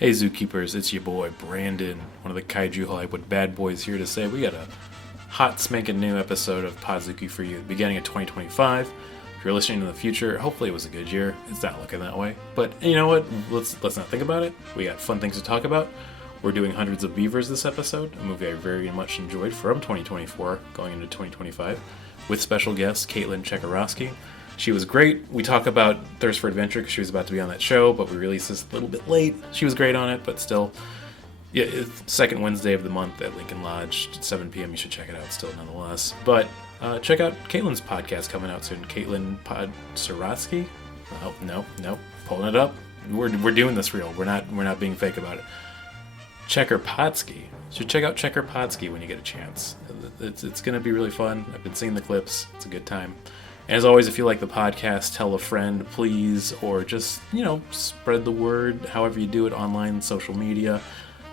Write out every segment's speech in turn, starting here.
Hey Zookeepers, it's your boy Brandon, one of the Kaiju Hollywood bad boys here to say we got a hot smanking new episode of Podzooky for you, beginning of 2025. If you're listening in the future, hopefully it was a good year. It's not looking that way. But you know what? Let's not think about it. We got fun things to talk about. We're doing Hundreds of Beavers this episode, a movie I very much enjoyed from 2024 going into 2025, with special guest Caitlin Checkeroski. She was great. We talk about Thirst for Adventure because she was about to be on that show, but we released this a little bit late. She was great on it, but still, yeah, it's second Wednesday of the month at Lincoln Lodge, 7 p.m. You should check it out still, nonetheless. But check out Caitlin's podcast coming out soon. Caitlin Podzooky. Oh, no, pulling it up. We're doing this real. We're not being fake about it. Checkeroski. You should check out Checkeroski when you get a chance. It's going to be really fun. I've been seeing the clips. It's a good time. And as always, if you like the podcast, tell a friend, please, or just, spread the word, however you do it, online, social media.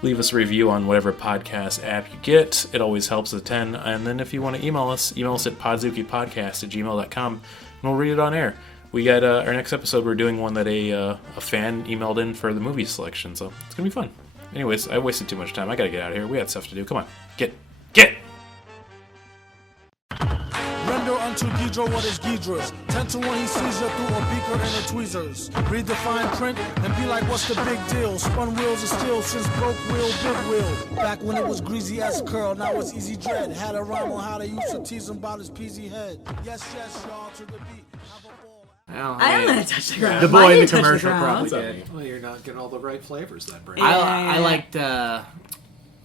Leave us a review on whatever podcast app you get. It always helps a 10. And then if you want to email us at podzookypodcast@gmail.com, and we'll read it on air. We got our next episode, we're doing one that a fan emailed in for the movie selection, so it's going to be fun. Anyways, I wasted too much time. I got to get out of here. We had stuff to do. Come on. Get! Render unto Ghidra what is Ghidra's. 10 to 1 he sees you through a beaker and a tweezers. Read the fine print and be like, what's the big deal? Spun wheels of steel since broke wheel, big wheel. Back when it was greasy as curl, now it's easy dread. Had a rhyme on how they used to tease him about his peasy head. Yes, y'all, to the beat. Have a ball. Well, I am going to touch the ground. The boy in the touch commercial the probably did. Well, you're not getting all the right flavors then, Brandon. I liked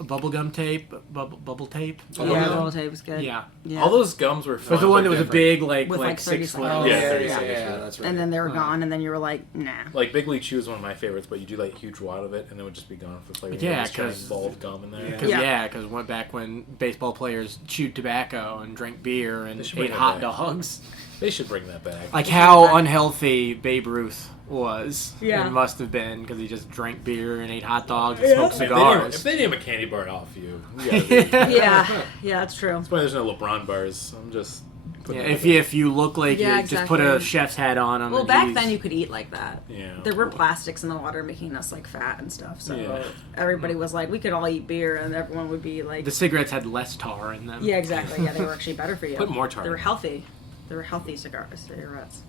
bubblegum tape. Bubble tape. Yeah, bubble tape was good. Yeah. All those gums were fun. But the one that was a big, With, like 30 6 foot. seconds. Yeah, that's right. And then they were gone, and then you were like, nah. Like Big League Chew is one of my favorites, but you do like a huge wad of it, and it would just be gone for flavor. Yeah, Just giant 'cause- ball of gum in there. Because went back when baseball players chewed tobacco and drank beer and They should bring ate that hot back. dogs. They should bring that back. Like how unhealthy Babe Ruth was. Yeah. It must have been because he just drank beer and ate hot dogs and smoked If cigars. they name a candy bar off you, gotta be- Yeah, that's true. That's why there's no LeBron bars. I'm just. Yeah, if you look like Yeah, you just put a exactly. chef's hat on them. Well, back then you could eat like that. Yeah. There were plastics in the water making us like fat and stuff. So Yeah. everybody was like, we could all eat beer, and everyone would be like, the cigarettes had less tar in them. yeah, exactly. Yeah, they were actually better for you. Put more tar They were in. healthy. They were healthy cigarettes.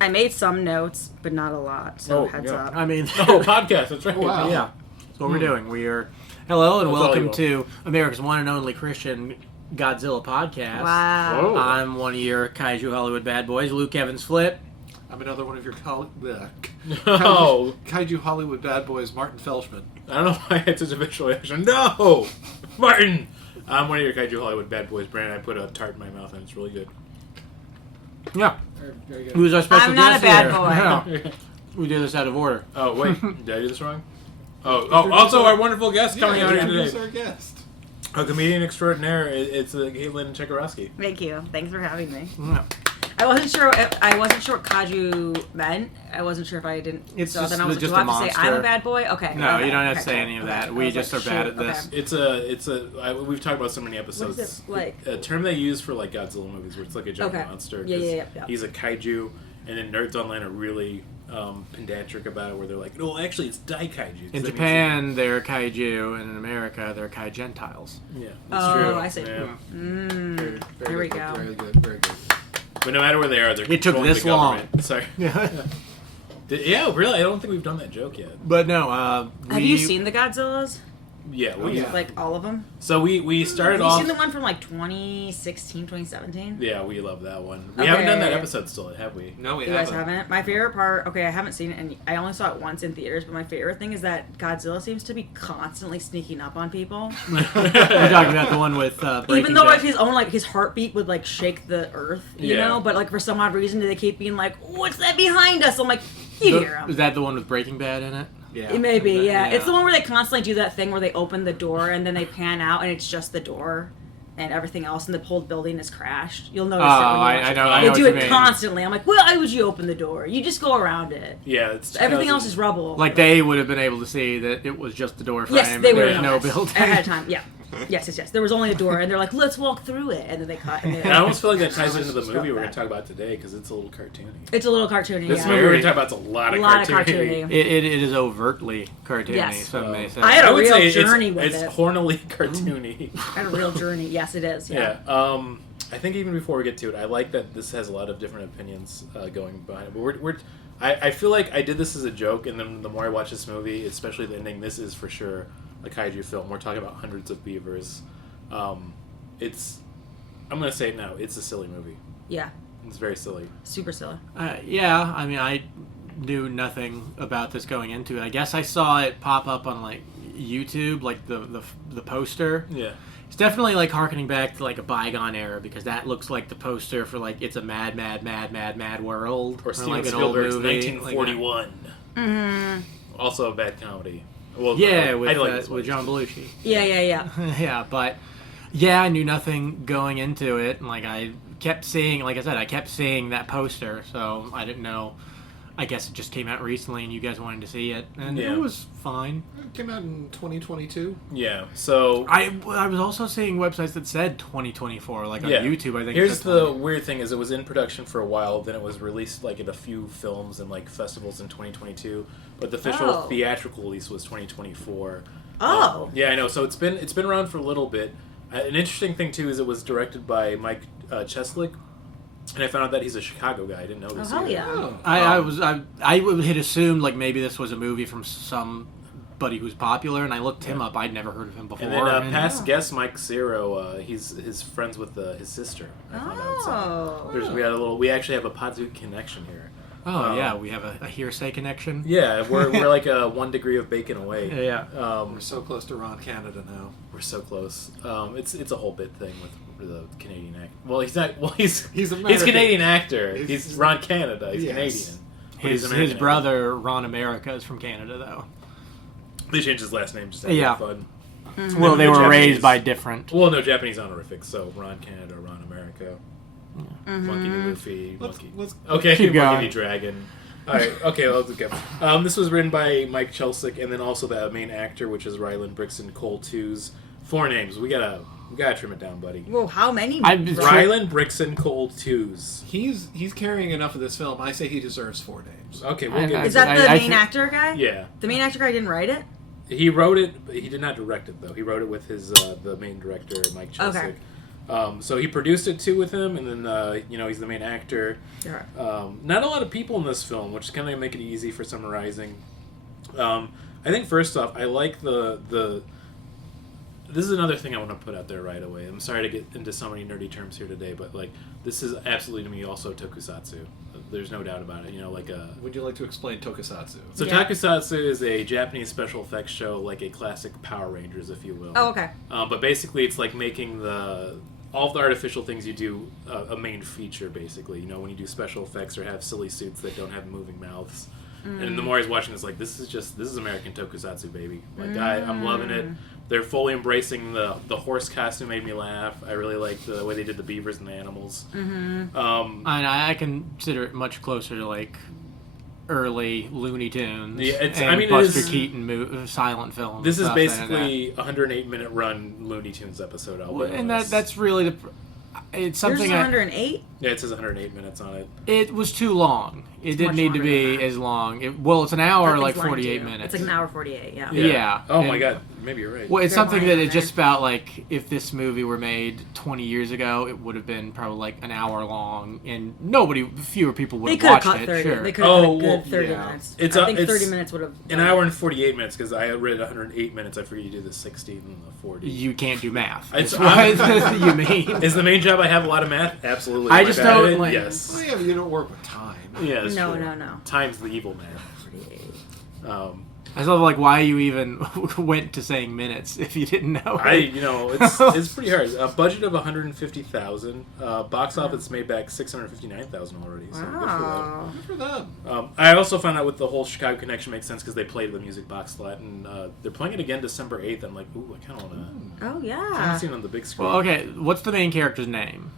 I made some notes, but not a lot. So Oh, heads yeah. up. I mean, Oh, podcast. That's right. Wow. yeah. That's what we're doing. We are hello and That's all welcome you to America's one and only Christian Godzilla podcast. Wow. Oh. I'm one of your Kaiju Hollywood bad boys, Luke Evans Flip. I'm another one of your No. Kaiju Hollywood bad boys, Martin Felshman. I don't know why I had such a visual reaction. No! Martin! I'm one of your Kaiju Hollywood bad boys, Brandon. I put a tart in my mouth and it's really good. Yeah. Very good. Who's our special I'm not guest a bad here? boy. No. We do this out of order. Oh, wait. Did I do this wrong? Oh, also our wonderful guest coming out here introduce today. our guest. A comedian extraordinaire. It's Caitlin Checkeroski. Thank you. Thanks for having me. Yeah. I wasn't sure what Kaiju meant. I wasn't sure if I didn't. It's so just- then I was like, just do I a have to say I'm monster. a bad boy? Okay. No, okay, you don't have to okay, say cool. any of that. Okay. We I was just like, are bad shoot, at this. okay. We've talked about so many episodes. What is it like? A term they use for like Godzilla movies where it's like a giant Okay. monster. Yeah, 'cause yeah. He's a kaiju, and then nerds online are really pedantic about it, where they're like, no, actually it's Daikaiju. In Japan, they're Kaiju, and in America, they're Kaijentiles. Yeah, that's Oh, true. I see. Yeah. Very Here we good, go. Very good. Very good. But no matter where they are, they're It took controlling this the long. government. Sorry. Yeah, really, I don't think we've done that joke yet. But no, Have you seen the Godzillas? Yeah, Like all of them? So we started Have you off. seen the one from like 2016, 2017? Yeah, we love that one. We Okay. haven't done that episode still, have we? No, we You guys haven't? My favorite part, okay, I haven't seen it, and I only saw it once in theaters, but my favorite thing is that Godzilla seems to be constantly sneaking up on people. we're talking about the one with Breaking Even though Bad. like his own, like his heartbeat would like shake the earth, you Yeah. know? But like for some odd reason, they keep being like, what's that behind us? I'm like, you hear him. Is that the one with Breaking Bad in it? Yeah. It may be, yeah. Yeah. It's the one where they constantly do that thing where they open the door and then they pan out and it's just the door and everything else and the whole building is crashed. You'll notice it when you watch I it. know. I They know do what it you mean. constantly. I'm like, why would you open the door? You just go around it. Yeah, it's Everything else is rubble. Like they would have been able to see that it was just the door frame. yes, they and would there's have no known building. ahead of time. Yeah. Yes. There was only a door, and they're like, let's walk through it, and then they cut. And And I almost feel like that ties into the movie we're going to talk about today because it's a little cartoony. It's a little cartoony. This yeah. movie we're going to talk about is a lot of cartoony. It is overtly cartoony. Yes. Some may say. I had a would real say journey it's, with it's it. hornily cartoony. I had a real journey. Yes, it is. Yeah. I think even before we get to it, I like that this has a lot of different opinions going behind it. But I feel like I did this as a joke, and then the more I watch this movie, especially the ending, this is for sure a kaiju film. We're talking about Hundreds of Beavers. I'm going to say it now. It's a silly movie. Yeah. It's very silly. Super silly. Yeah, I mean, I knew nothing about this going into it. I guess I saw it pop up on like YouTube, like the poster. Yeah. It's definitely like harkening back to like a bygone era because that looks like the poster for like It's a Mad, Mad, Mad, Mad, Mad World, Or Steven like an Spielberg's old movie, 1941. Also a bad comedy. Well, Yeah, I like this with one. John Belushi. Yeah. Yeah, but yeah, I knew nothing going into it, and like I kept seeing, like I said, I kept seeing that poster, so I didn't know. I guess it just came out recently, and you guys wanted to see it, and Yeah. it was fine. It came out in 2022. Yeah, so... I was also seeing websites that said 2024, like on YouTube, I think. Here's it said the 20. weird thing is it was in production for a while, then it was released like in a few films and like festivals in 2022, but the official theatrical release was 2024. Oh. Yeah, I know. So it's been around for a little bit. An interesting thing too is it was directed by Mike Cheslick, and I found out that he's a Chicago guy. I didn't know this. Oh, hell either. yeah. I had assumed like maybe this was a movie from somebody who's popular, and I looked him up. I'd never heard of him before. And then past guest Mike Zero, he's friends with his sister. I found out. So we actually have a Podzooky connection here. Oh yeah, we have a hearsay connection. Yeah, we're like 1 degree of bacon away. Yeah. We're so close to Ron Canada now. We're so close. It's a whole bit thing with the Canadian actor. Well, he's not. Well, he's American. Canadian actor. He's Ron Canada. He's Canadian. But he's His American brother Ron America is from Canada though. They changed his last name just to have fun. Well, they The were Japanese- raised by different. Well, no, Japanese honorifics. So Ron Canada, Ron America, Monkey D. Luffy, Let's Okay, keep Monkey going. D. Dragon. All right, okay, let's go. This was written by Mike Chelsik, and then also the main actor, which is Ryland Brixton Cole 2's 4 names. We gotta trim it down, buddy. Whoa, how many? Ryland Brixton Cole 2's. He's carrying enough of this film. I say he deserves 4 names. Okay, we'll get. Is that the I main think- actor guy? Yeah, The main actor guy didn't write it? he wrote it, but he did not direct it though. He wrote it with his the main director, Mike Chelsik. Okay. So he produced it too with him, and then he's the main actor. Sure. Not a lot of people in this film, which is kind of make it easy for summarizing. I think first off, I like the. This is another thing I want to put out there right away. I'm sorry to get into so many nerdy terms here today, but like this is absolutely to me also tokusatsu. There's no doubt about it. Would you like to explain Tokusatsu? So Yeah. Tokusatsu is a Japanese special effects show, like a classic Power Rangers, if you will. Oh, okay. But basically, it's like making all of the artificial things you do a main feature, basically. When you do special effects or have silly suits that don't have moving mouths. And the more I was watching this, like, this is American Tokusatsu, baby. Like, I'm loving it. They're fully embracing the horse costume made me laugh. I really like the way they did the beavers and the animals. And I consider it much closer to like early Looney Tunes. Yeah, and Buster Keaton silent film. This is stuff basically a 108-minute run Looney Tunes episode. and that's really it's something. Yours is 108? Yeah, it says 108 minutes on it. It was too long. It didn't much need to longer be than that. as long. It's an hour, That like thing's lying 48 too. minutes. It's like an hour 48, yeah. Yeah. Oh my And- god, maybe you're right. Well, it's They're something lying that on it just there. about like if this movie were made 20 years ago, it would have been probably like an hour long, and fewer people would They have could have watched cut it. 30. Sure. They could have cut a well, good 30 yeah. minutes. It's I think it's 30 minutes would have... an hour and 48 minutes, because I read 108 minutes. I forget you do the 60 and the 40. You can't do math. It's- That's what you mean. Is the main job I have a lot of math? Absolutely. I Am just bad at don't, it? like- Yes. Oh, yeah, but you don't work with time. Yeah, that's No, true. no. Time's the evil man. 48. I love like why you even went to saying minutes if you didn't know. It's pretty hard. A budget of 150,000. Box office made back 659,000 already. So Wow. Good for them. I also found out with the whole Chicago connection makes sense because they played the Music Box a lot, and they're playing it again December 8th. I'm like, ooh, I kind of want to. Oh, I yeah. haven't seen it on the big screen. Well, okay. What's the main character's name?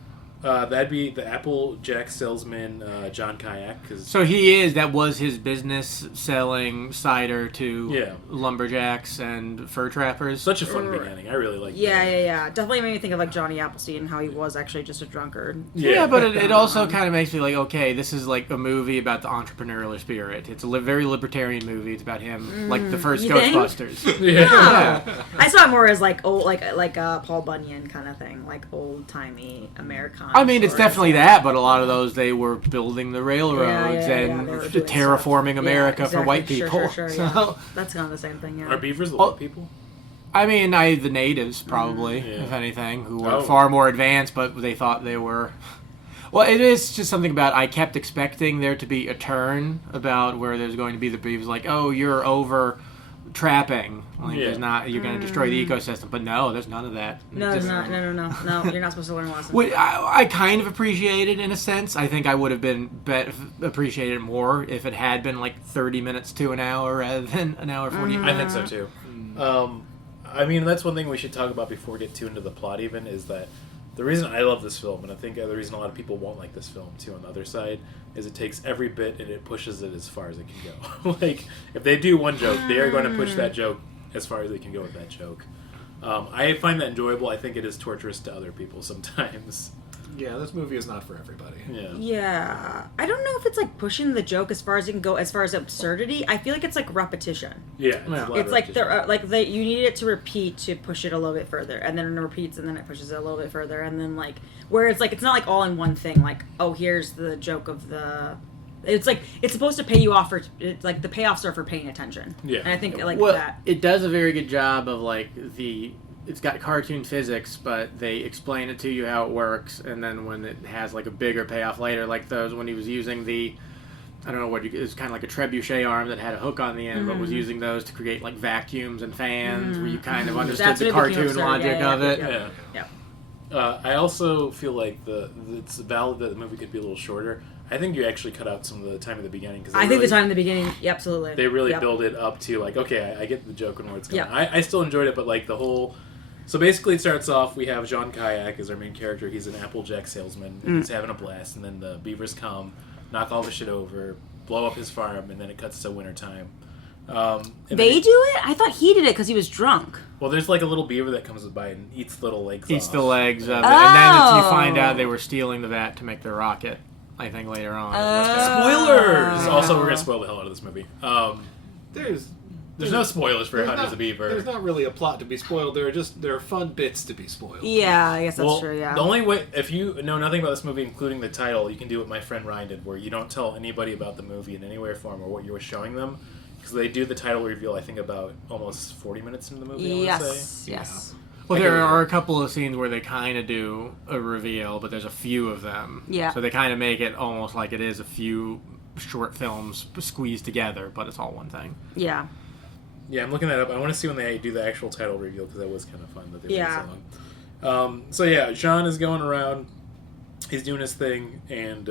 That'd be the Applejack salesman, John Kayak. So that was his business, selling cider to lumberjacks and fur trappers. Such a fun beginning. I really like that. Yeah. Definitely made me think of like Johnny Appleseed and how he was actually just a drunkard. Yeah, but it also kind of makes me like, okay, this is like a movie about the entrepreneurial spirit. It's a very libertarian movie. It's about him, like the first Ghostbusters. I saw it more as like old, like Paul Bunyan kind of thing, like old timey Americana. I mean, it's definitely that, but a lot of those, they were building the railroads and terraforming America for white people. Sure, so, that's kind of the same thing, Are beavers the white people? I mean, the natives, probably, if anything, who were far more advanced, but they thought they were... Well, it is just something about, I kept expecting there to be a turn about where there's going to be the beavers, like, oh, you're over... trapping, like there's not, you're going to destroy the ecosystem, but no, there's none of that. No, you're not supposed to learn a lesson. I kind of appreciate it in a sense. I think I would have been appreciated more if it had been like 30 minutes to an hour rather than an hour 40 minutes. I think so too. I mean, that's one thing we should talk about before we get too into the plot even, is that the reason I love this film, and I think the reason a lot of people won't like this film too on the other side, is it takes every bit and it pushes it as far as it can go. Like, if they do one joke, they are going to push that joke as far as they can go with that joke. I find that enjoyable. I think it is torturous to other people sometimes. Yeah, this movie is not for everybody. Yeah. I don't know if it's like pushing the joke as far as it can go, as far as absurdity. I feel like it's like repetition. Yeah. It's like you need it to repeat to push it a little bit further, and then it repeats, and then it pushes it a little bit further, and then like where it's like it's not like all in one thing. Like, oh, here's the joke of the. It's like it's supposed to pay you off for like the payoffs are for paying attention. Yeah. And I think that it does a very good job of like it's got cartoon physics, but they explain it to you how it works, and then when it has like a bigger payoff later, like those when he was using I don't know what it's kind of like a trebuchet arm that had a hook on the end, but was using those to create like vacuums and fans, where you kind of understood the cartoon logic of it. Yeah. I also feel like it's valid that the movie could be a little shorter. I think you actually cut out some of the time at the beginning. I think the time in the beginning, absolutely. They really build it up to like, okay, I get the joke and where it's going. I still enjoyed it, but like the whole... So basically it starts off, we have John Kayak as our main character. He's an Applejack salesman, and he's having a blast, and then the beavers come, knock all the shit over, blow up his farm, and then it cuts to wintertime. They do it? I thought he did it because he was drunk. Well, there's like a little beaver that comes by and eats little legs Eats off. the legs of it, and then you find out they were stealing the vat to make their rocket, I think, later on. Spoilers! Also, we're going to spoil the hell out of this movie. There's no spoilers for Hundreds of Beavers. There's not really a plot to be spoiled. There are fun bits to be spoiled. Yeah, I guess that's true, yeah. The only way, if you know nothing about this movie, including the title, you can do what my friend Ryan did, where you don't tell anybody about the movie in any way or form or what you were showing them. Because they do the title reveal, I think, about almost 40 minutes into the movie, I want to say. Yes. Well, there are a couple of scenes where they kind of do a reveal, but there's a few of them. Yeah. So they kind of make it almost like it is a few short films squeezed together, but it's all one thing. Yeah. Yeah, I'm looking that up. I want to see when they do the actual title reveal, because that was kind of fun that they did so long. So yeah, Sean is going around. He's doing his thing and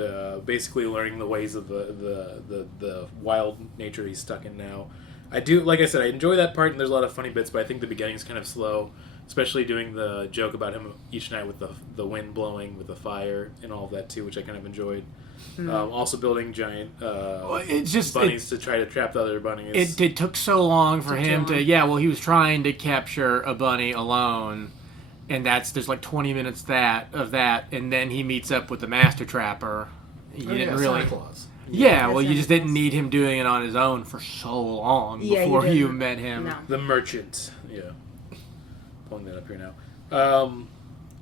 basically learning the ways of the wild nature he's stuck in now. Like I said, I enjoy that part, and there's a lot of funny bits, but I think the beginning's kind of slow, especially doing the joke about him each night with the wind blowing, with the fire, and all of that too, which I kind of enjoyed. Also building giant bunnies to try to trap the other bunnies. It took so long for him to... Yeah, well, he was trying to capture a bunny alone, and there's like 20 minutes of that, and then he meets up with the master trapper. Santa Claus. Yeah, well, you just didn't need him doing it on his own for so long before you met him. No. The merchant. Yeah. Pulling that up here now.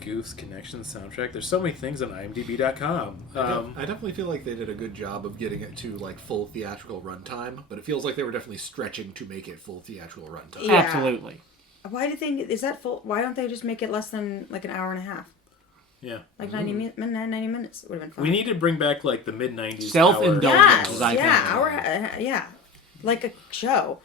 Goofs, Connections, soundtrack. There's so many things on IMDb.com. I definitely feel like they did a good job of getting it to like full theatrical runtime, but it feels like they were definitely stretching to make it full theatrical runtime. Yeah. Absolutely. Why do you think is that full? Why don't they just make it less than like an hour and a half? Yeah. Like 90 minutes would have been fun. We need to bring back like the mid-90s self-indulgence. Yeah, like a show.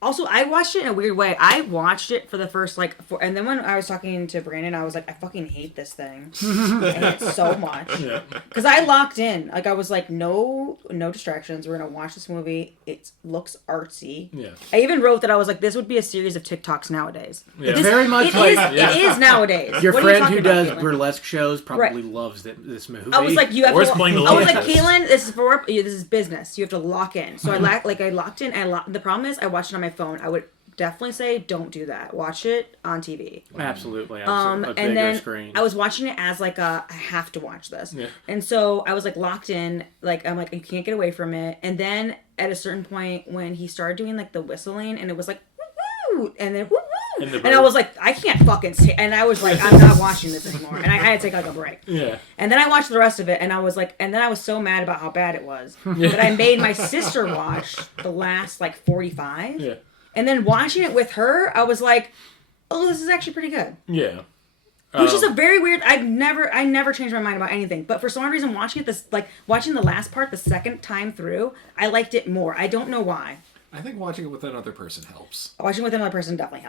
Also, I watched it in a weird way. I watched it for the first, and then when I was talking to Brandon, I was like, I fucking hate this thing. I hate it so much. Yeah. Because I locked in. Like, I was like, no distractions. We're going to watch this movie. It looks artsy. Yeah. I even wrote that I was like, this would be a series of TikToks nowadays. Yeah. It is, Very much it like- is, It is nowadays. Your What are you friend who talking about, does Caitlin? burlesque shows probably loves this movie. I was like, you have Or to. it's playing the I was like, Lotus. Caitlin, this is business. You have to lock in. So I locked in. The problem is, I watched it on my phone. I would definitely say, don't do that. Watch it on TV. Absolutely. A bigger And then screen. I was watching it as like I have to watch this. Yeah. And so I was like locked in. Like I'm like, you can't get away from it. And then at a certain point, when he started doing like the whistling, and it was like woo woo, and then woo woo, And the and I bird. was like, I can't fucking stay. And I was like, I'm not watching this anymore. And I had to take like a break. Yeah. And then I watched the rest of it, and I was like, and then I was so mad about how bad it was that I made my sister watch the last like 45. Yeah. And then watching it with her, I was like, oh, this is actually pretty good. Yeah. Which is a very weird. I never changed my mind about anything. But for some reason, watching the last part the second time through, I liked it more. I don't know why. I think watching it with another person helps. Watching with another person definitely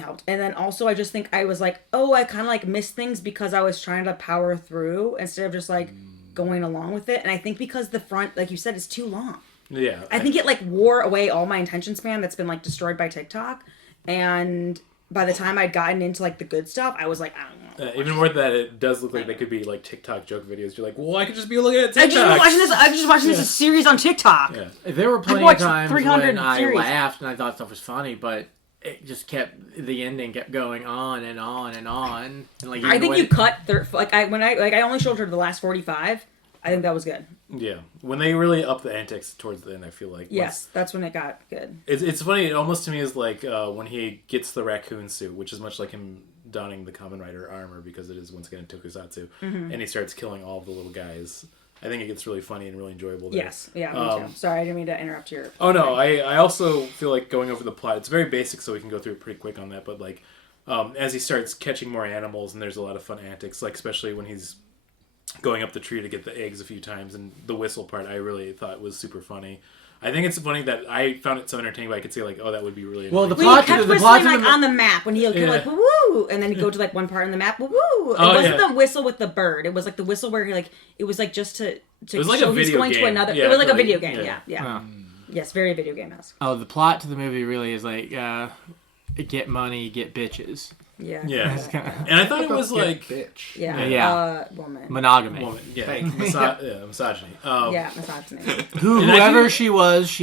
helped. And then also, I just think I was like, oh, I kind of like missed things because I was trying to power through instead of just like going along with it. And I think because the front, like you said, is too long. Yeah. I think it like wore away all my attention span that's been like destroyed by TikTok. And by the time I'd gotten into like the good stuff, I was like, I don't know. Even more than that, it does look like they could be like TikTok joke videos. You're like, well, I could just be looking at I TikTok. was just watching this a series on TikTok. Yeah. There were plenty of watched times 300 when I series. laughed and I thought stuff was funny, but the ending kept going on and on and on. And like, I think you cut I only showed her the last 45. I think that was good. Yeah. When they really up the antics towards the end, I feel like. Yes, that's when it got good. It's funny. It almost to me is like when he gets the raccoon suit, which is much like him donning the Kamen Rider armor because it is once again tokusatsu, and he starts killing all of the little guys. I think it gets really funny and really enjoyable there. Yes, yeah, me too. Sorry, I didn't mean to interrupt your... Oh no, I also feel like going over the plot, it's very basic, so we can go through it pretty quick on that, but like as he starts catching more animals, and there's a lot of fun antics, like especially when he's going up the tree to get the eggs a few times, and the whistle part I really thought was super funny. I think it's funny that I found it so entertaining, but I could say like, oh, that would be really annoying. Well, the When plot he kept to the whistling plot to like the on the map when he would like woo woo, and then he'd go to like one part on the map woo woo. It wasn't the whistle with the bird. It was like the whistle where he like it was like just to it was like show a he's video going to game. another. Yeah, it was like a like- video game. yeah. Yeah. Yes, very video game-esque. Oh, the plot to the movie really is like get money, get bitches. Yeah. Yeah. And I thought it was like bitch. Yeah. Yeah. Woman. Monogamy. woman, yeah, Thank you. misogyny. Yeah, misogyny. And I Whoever do- she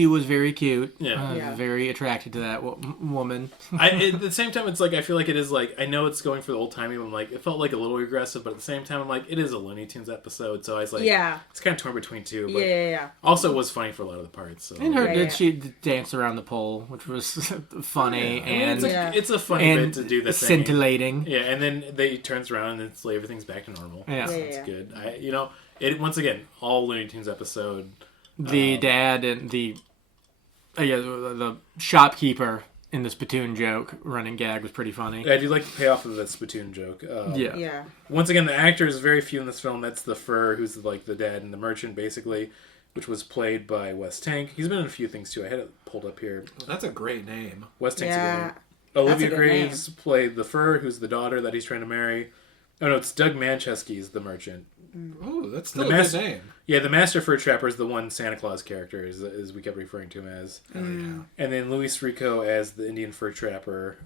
was very cute. Yeah. Yeah. Very attracted to that woman. At the same time, it's like I feel like it is like I know it's going for the old timey. I'm like it felt like a little aggressive, but at the same time, I'm like it is a Looney Tunes episode, so I was like, Yeah. it's kind of torn between two. But Yeah. also, it was funny for a lot of the parts. So. And her Yeah, did yeah. she danced around the pole, which was funny I mean, it's, and it's a funny bit and to do the thing. scintillating. Yeah, and then they turns around and it's like everything's back to normal. Yeah. So Yeah, it's yeah. good. It once again all Looney Tunes episode. The dad and the shopkeeper in the spittoon joke running gag was pretty funny. I do like the payoff of the spittoon joke. Yeah. Yeah. Once again, the actor is very few in this film. That's the fur, who's like the dad and the merchant, basically, which was played by Wes Tank. He's been in a few things too. I had it pulled up here. That's a great name. Wes Tank's a Yeah. good name. Olivia a good Graves played the fur, who's the daughter that he's trying to marry. Oh no, it's Doug Manchesky's the merchant. Oh, that's still The a mas- good name. Yeah, the Master Fur Trapper is the one Santa Claus character, as we kept referring to him as. Oh, yeah. And then Luis Rico as the Indian Fur Trapper.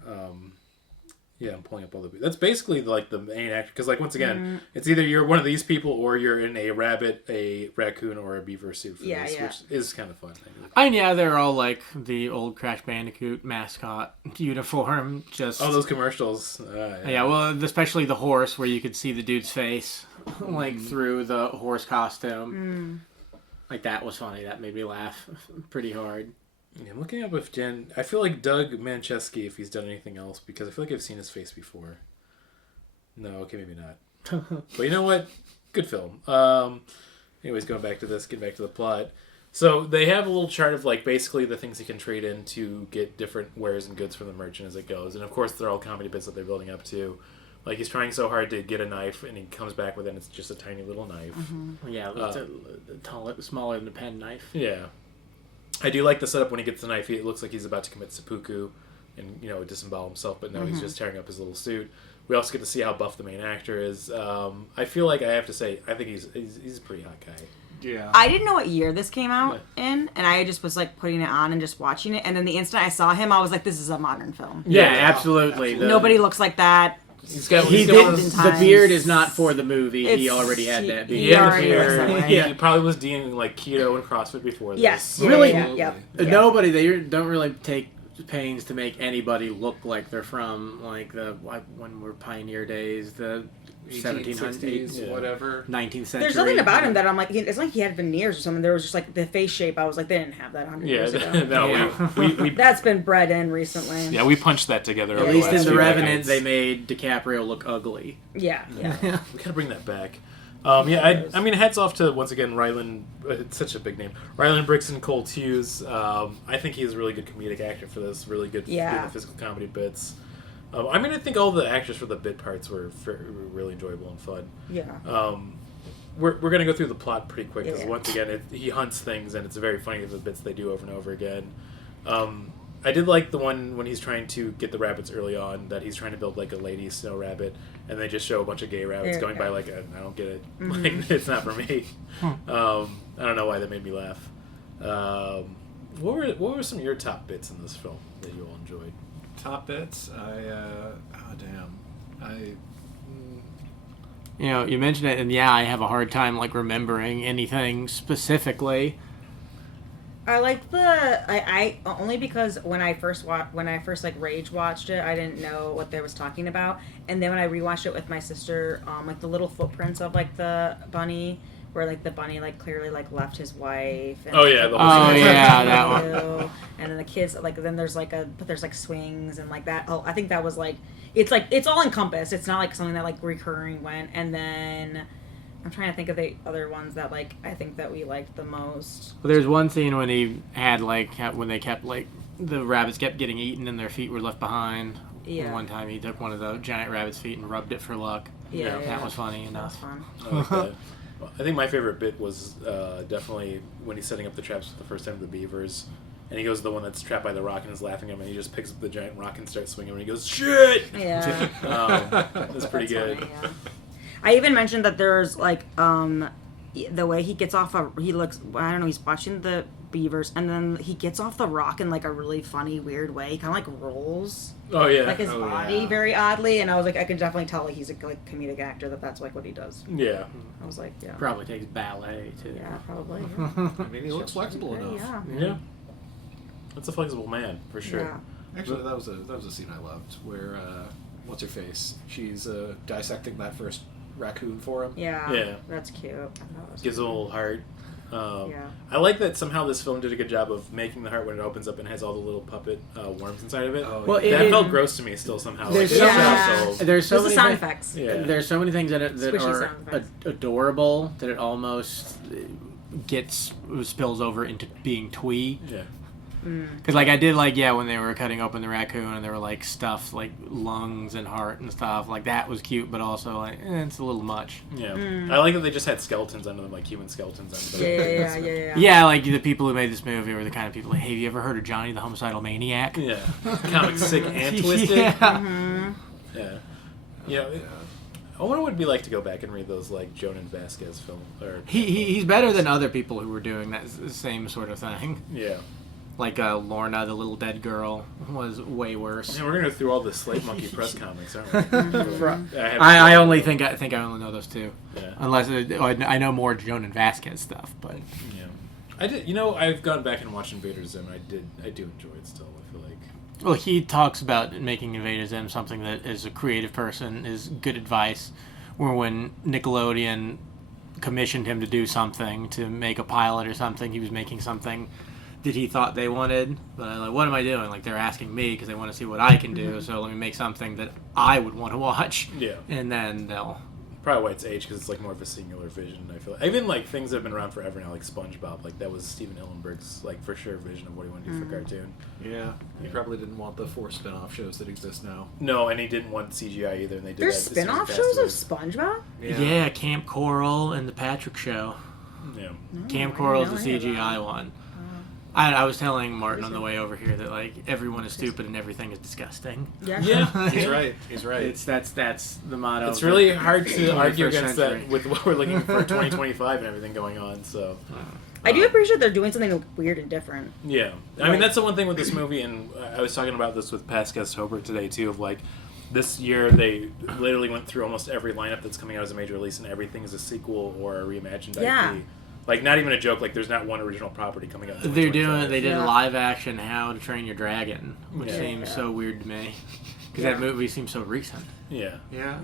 Yeah, I'm pulling up all the... That's basically like the main actor. Because like once again, it's either you're one of these people or you're in a rabbit, a raccoon, or a beaver suit for Yeah, this, yeah. which is kind of fun. And yeah, they're all like the old Crash Bandicoot mascot uniform. Just Oh, those commercials. yeah, well, especially the horse where you could see the dude's face like through the horse costume. Like that was funny. That made me laugh pretty hard. Yeah, I'm looking up if Jen... I feel like Doug Manchesky, if he's done anything else, because I feel like I've seen his face before. No, okay, maybe not. But you know what? Good film. Anyways, going back to this, getting back to the plot. So they have a little chart of like basically the things you can trade in to get different wares and goods from the merchant as it goes. And of course, they're all comedy bits that they're building up to. Like he's trying so hard to get a knife, and he comes back with it, and it's just a tiny little knife. Yeah, it's smaller than a pen knife. Yeah. I do like the setup when he gets the knife. It looks like he's about to commit seppuku and, disembowel himself, but no, he's just tearing up his little suit. We also get to see how buff the main actor is. I feel like I have to say, I think he's a pretty hot guy. Yeah. I didn't know what year this came out in, and I just was like putting it on and just watching it. And then the instant I saw him, I was like, "This is a modern film." Yeah, absolutely. Nobody looks like that. The beard is not for the movie. He already had that beard. He had the beard. Yeah. He probably was doing like keto and CrossFit before this. Yes. Really? Yeah. Nobody. They don't really take pains to make anybody look like they're from like when we're pioneer days, the 1700s, whatever, 19th century. There's nothing about him that I'm like, it's like he had veneers or something. There was just like the face shape. I was like, they didn't have that 100 years ago. we that's been bred in recently. Yeah, we punched that together. At least in The Revenant, they made DiCaprio look ugly. Yeah. We gotta bring that back. I mean, hats off to, once again, Ryland. It's such a big name. Ryland Briggs and Colt Hughes. I think he's a really good comedic actor for this. Really good doing the physical comedy bits. I think all the actors for the bit parts were really enjoyable and fun. Yeah. We're going to go through the plot pretty quick because, once again, he hunts things, and it's very funny the bits they do over and over again. I did like the one when he's trying to get the rabbits early on, that he's trying to build like a lady snow rabbit, and they just show a bunch of gay rabbits going by like, I don't get it. Mm-hmm. Like, it's not for me. I don't know why that made me laugh. What were some of your top bits in this film that you all enjoyed? Top bits? You mentioned it, and I have a hard time like remembering anything specifically. I like I only because when I first like rage watched it, I didn't know what they was talking about, and then when I rewatched it with my sister, like the little footprints of like the bunny, where like the bunny like clearly like left his wife. And, that one. And then the kids then there's like swings and like that. I think that was like it's all encompassed. It's not like something that like recurring went, and then. I'm trying to think of the other ones that like I think that we liked the most. Well, there's one scene when he had when they kept like the rabbits kept getting eaten and their feet were left behind. Yeah. And one time he took one of the giant rabbit's feet and rubbed it for luck. Yeah. That was funny enough. That was fun. I like that. I think my favorite bit was definitely when he's setting up the traps for the first time with the beavers. And he goes to the one that's trapped by the rock and is laughing at him, and he just picks up the giant rock and starts swinging, and he goes, "Shit!" Yeah. That's pretty good. Funny, yeah. I even mentioned that there's like the way he gets off he looks, I don't know, he's watching the beavers, and then he gets off the rock in like a really funny weird way. He kind of like rolls like his body very oddly, and I was like, I can definitely tell like he's a like comedic actor that's like what he does. Yeah. I was like, Probably takes ballet too. Yeah, probably. Yeah. I mean, he looks flexible enough. Yeah. That's a flexible man for sure. Yeah. Actually, that was a scene I loved where what's her face? She's dissecting that first raccoon for him. Yeah. That's cute. Gives a little heart. Yeah. I like that somehow this film did a good job of making the heart when it opens up and has all the little puppet worms inside of it. Well, that felt gross to me still somehow. There's There's so many sound effects. Yeah. There's so many things in it that Squishy are adorable that it almost spills over into being twee. Yeah. Because like I did when they were cutting open the raccoon and there were like stuff like lungs and heart and stuff like that was cute, but also like it's a little much. Yeah. I like that they just had skeletons under them, like human skeletons under them. Yeah. Yeah, like the people who made this movie were the kind of people like, hey, have you ever heard of Johnny the Homicidal Maniac? Yeah. Comic sick and twisted. Yeah. Mm-hmm. Yeah. I wonder what it'd be like to go back and read those like Jonan Vasquez film. Or He's better than other people who were doing that same sort of thing. Yeah. Like Lorna, the little dead girl, was way worse. Yeah, we're gonna go through all the Slave Monkey press comics, aren't we? I only think I only know those two. Yeah. Unless I know more Jonan Vasquez stuff, but Yeah. I did. I've gone back and watched Invader Zim. I do enjoy it still. I feel like. well, he talks about making Invader Zim something that, as a creative person, is good advice. Where when Nickelodeon commissioned him to do something, to make a pilot or something, he was making something that he thought they wanted, but I'm like, what am I doing? Like, they're asking me because they want to see what I can do, so let me make something that I would want to watch. Yeah. And then they'll... Probably why it's aged, because it's like more of a singular vision, I feel like. Even like things that have been around forever now, like SpongeBob, like that was Steven Hillenburg's like for sure vision of what he wanted to do for cartoon. Yeah. He probably didn't want the 4 spin-off shows that exist now. No, and he didn't want CGI either, and they did There's that. spin-off shows of SpongeBob? Yeah, Camp Coral and The Patrick Show. Yeah. Camp Coral is the CGI one. I was telling Martin on the way over here that like everyone is stupid and everything is disgusting. Yeah. Yeah, He's right. He's right. That's the motto. it's of really the hard to argue 21st against century. that with what we're looking for 2025 and everything going on. So I do appreciate they're doing something weird and different. yeah, I mean that's the one thing with this movie, and I was talking about this with past guest Hobart today too. Of like this year they literally went through almost every lineup that's coming out as a major release, and everything is a sequel or a reimagined Yeah. IP. Like not even a joke. Like there's not one original property coming out. They did Yeah. a live action How to Train Your Dragon, which Yeah. seems so weird to me because Yeah. that movie seems so recent. Yeah. Yeah.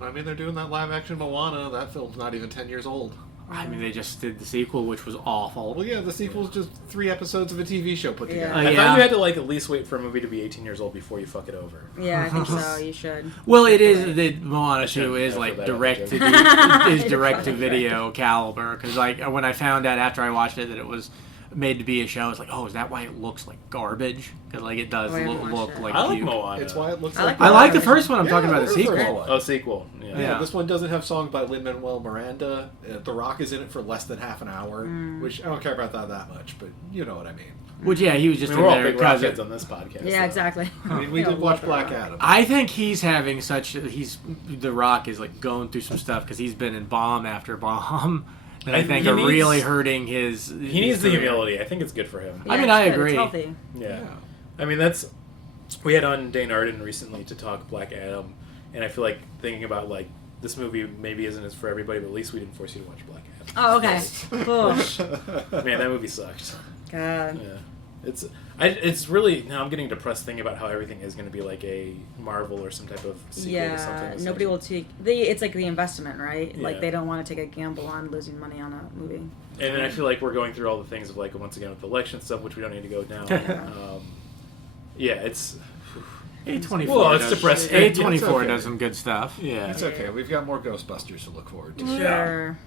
I mean, they're doing that live action Moana. That film's not even 10 years old. I mean, they just did the sequel, which was awful. Well, yeah, the sequel's just 3 episodes of a TV show put Yeah. together. I Yeah. thought you had to like at least wait for a movie to be 18 years old before you fuck it over. Yeah, I think so. You should. Well, it is. The Moana 2 shouldn't is have like that direct to joke. is direct to video caliber. Because like when I found out after I watched it that it was made to be a show, I was like, oh, is that why it looks like garbage? Because like it does Oh, I haven't watched look it. like I like puke. Moana. It's why it looks I like... like I like the first one. I'm Yeah, talking about the that's the first sequel. one. Oh, sequel. Yeah. Yeah, Yeah. this one doesn't have songs by Lin-Manuel Miranda. The Rock is in it for less than half an hour, which I don't care about that much, but you know what I mean. Which yeah, he was I just mean, we're all in there big rock because heads on this podcast. Yeah, so. exactly. I mean, we did watch Black Adam. I think he's having The Rock is like going through some stuff because he's been in bomb after bomb that I think He are needs- really hurting his. He needs the humility. I think it's good for him. I mean, it's I good. agree. It's healthy. Yeah. I mean, that's... We had on Dane Arden recently to talk Black Adam, and I feel like thinking about, like, this movie maybe isn't as for everybody, but at least we didn't force you to watch Black Adam. Oh, okay. Cool. Man, that movie sucked. God. Yeah. It's really... Now I'm getting depressed thinking about how everything is going to be like a Marvel or some type of sequel to something. Yeah, that's nobody actually- will take. It's like the investment, right? Yeah. Like they don't want to take a gamble on losing money on a movie. And then I feel like we're going through all the things of, like, once again with the election stuff, which we don't need to go down. Yeah, it's... A24. Well, it's does- depressing. A24 It's okay. does some good stuff. Yeah. It's okay. We've got more Ghostbusters to look forward to. Sure.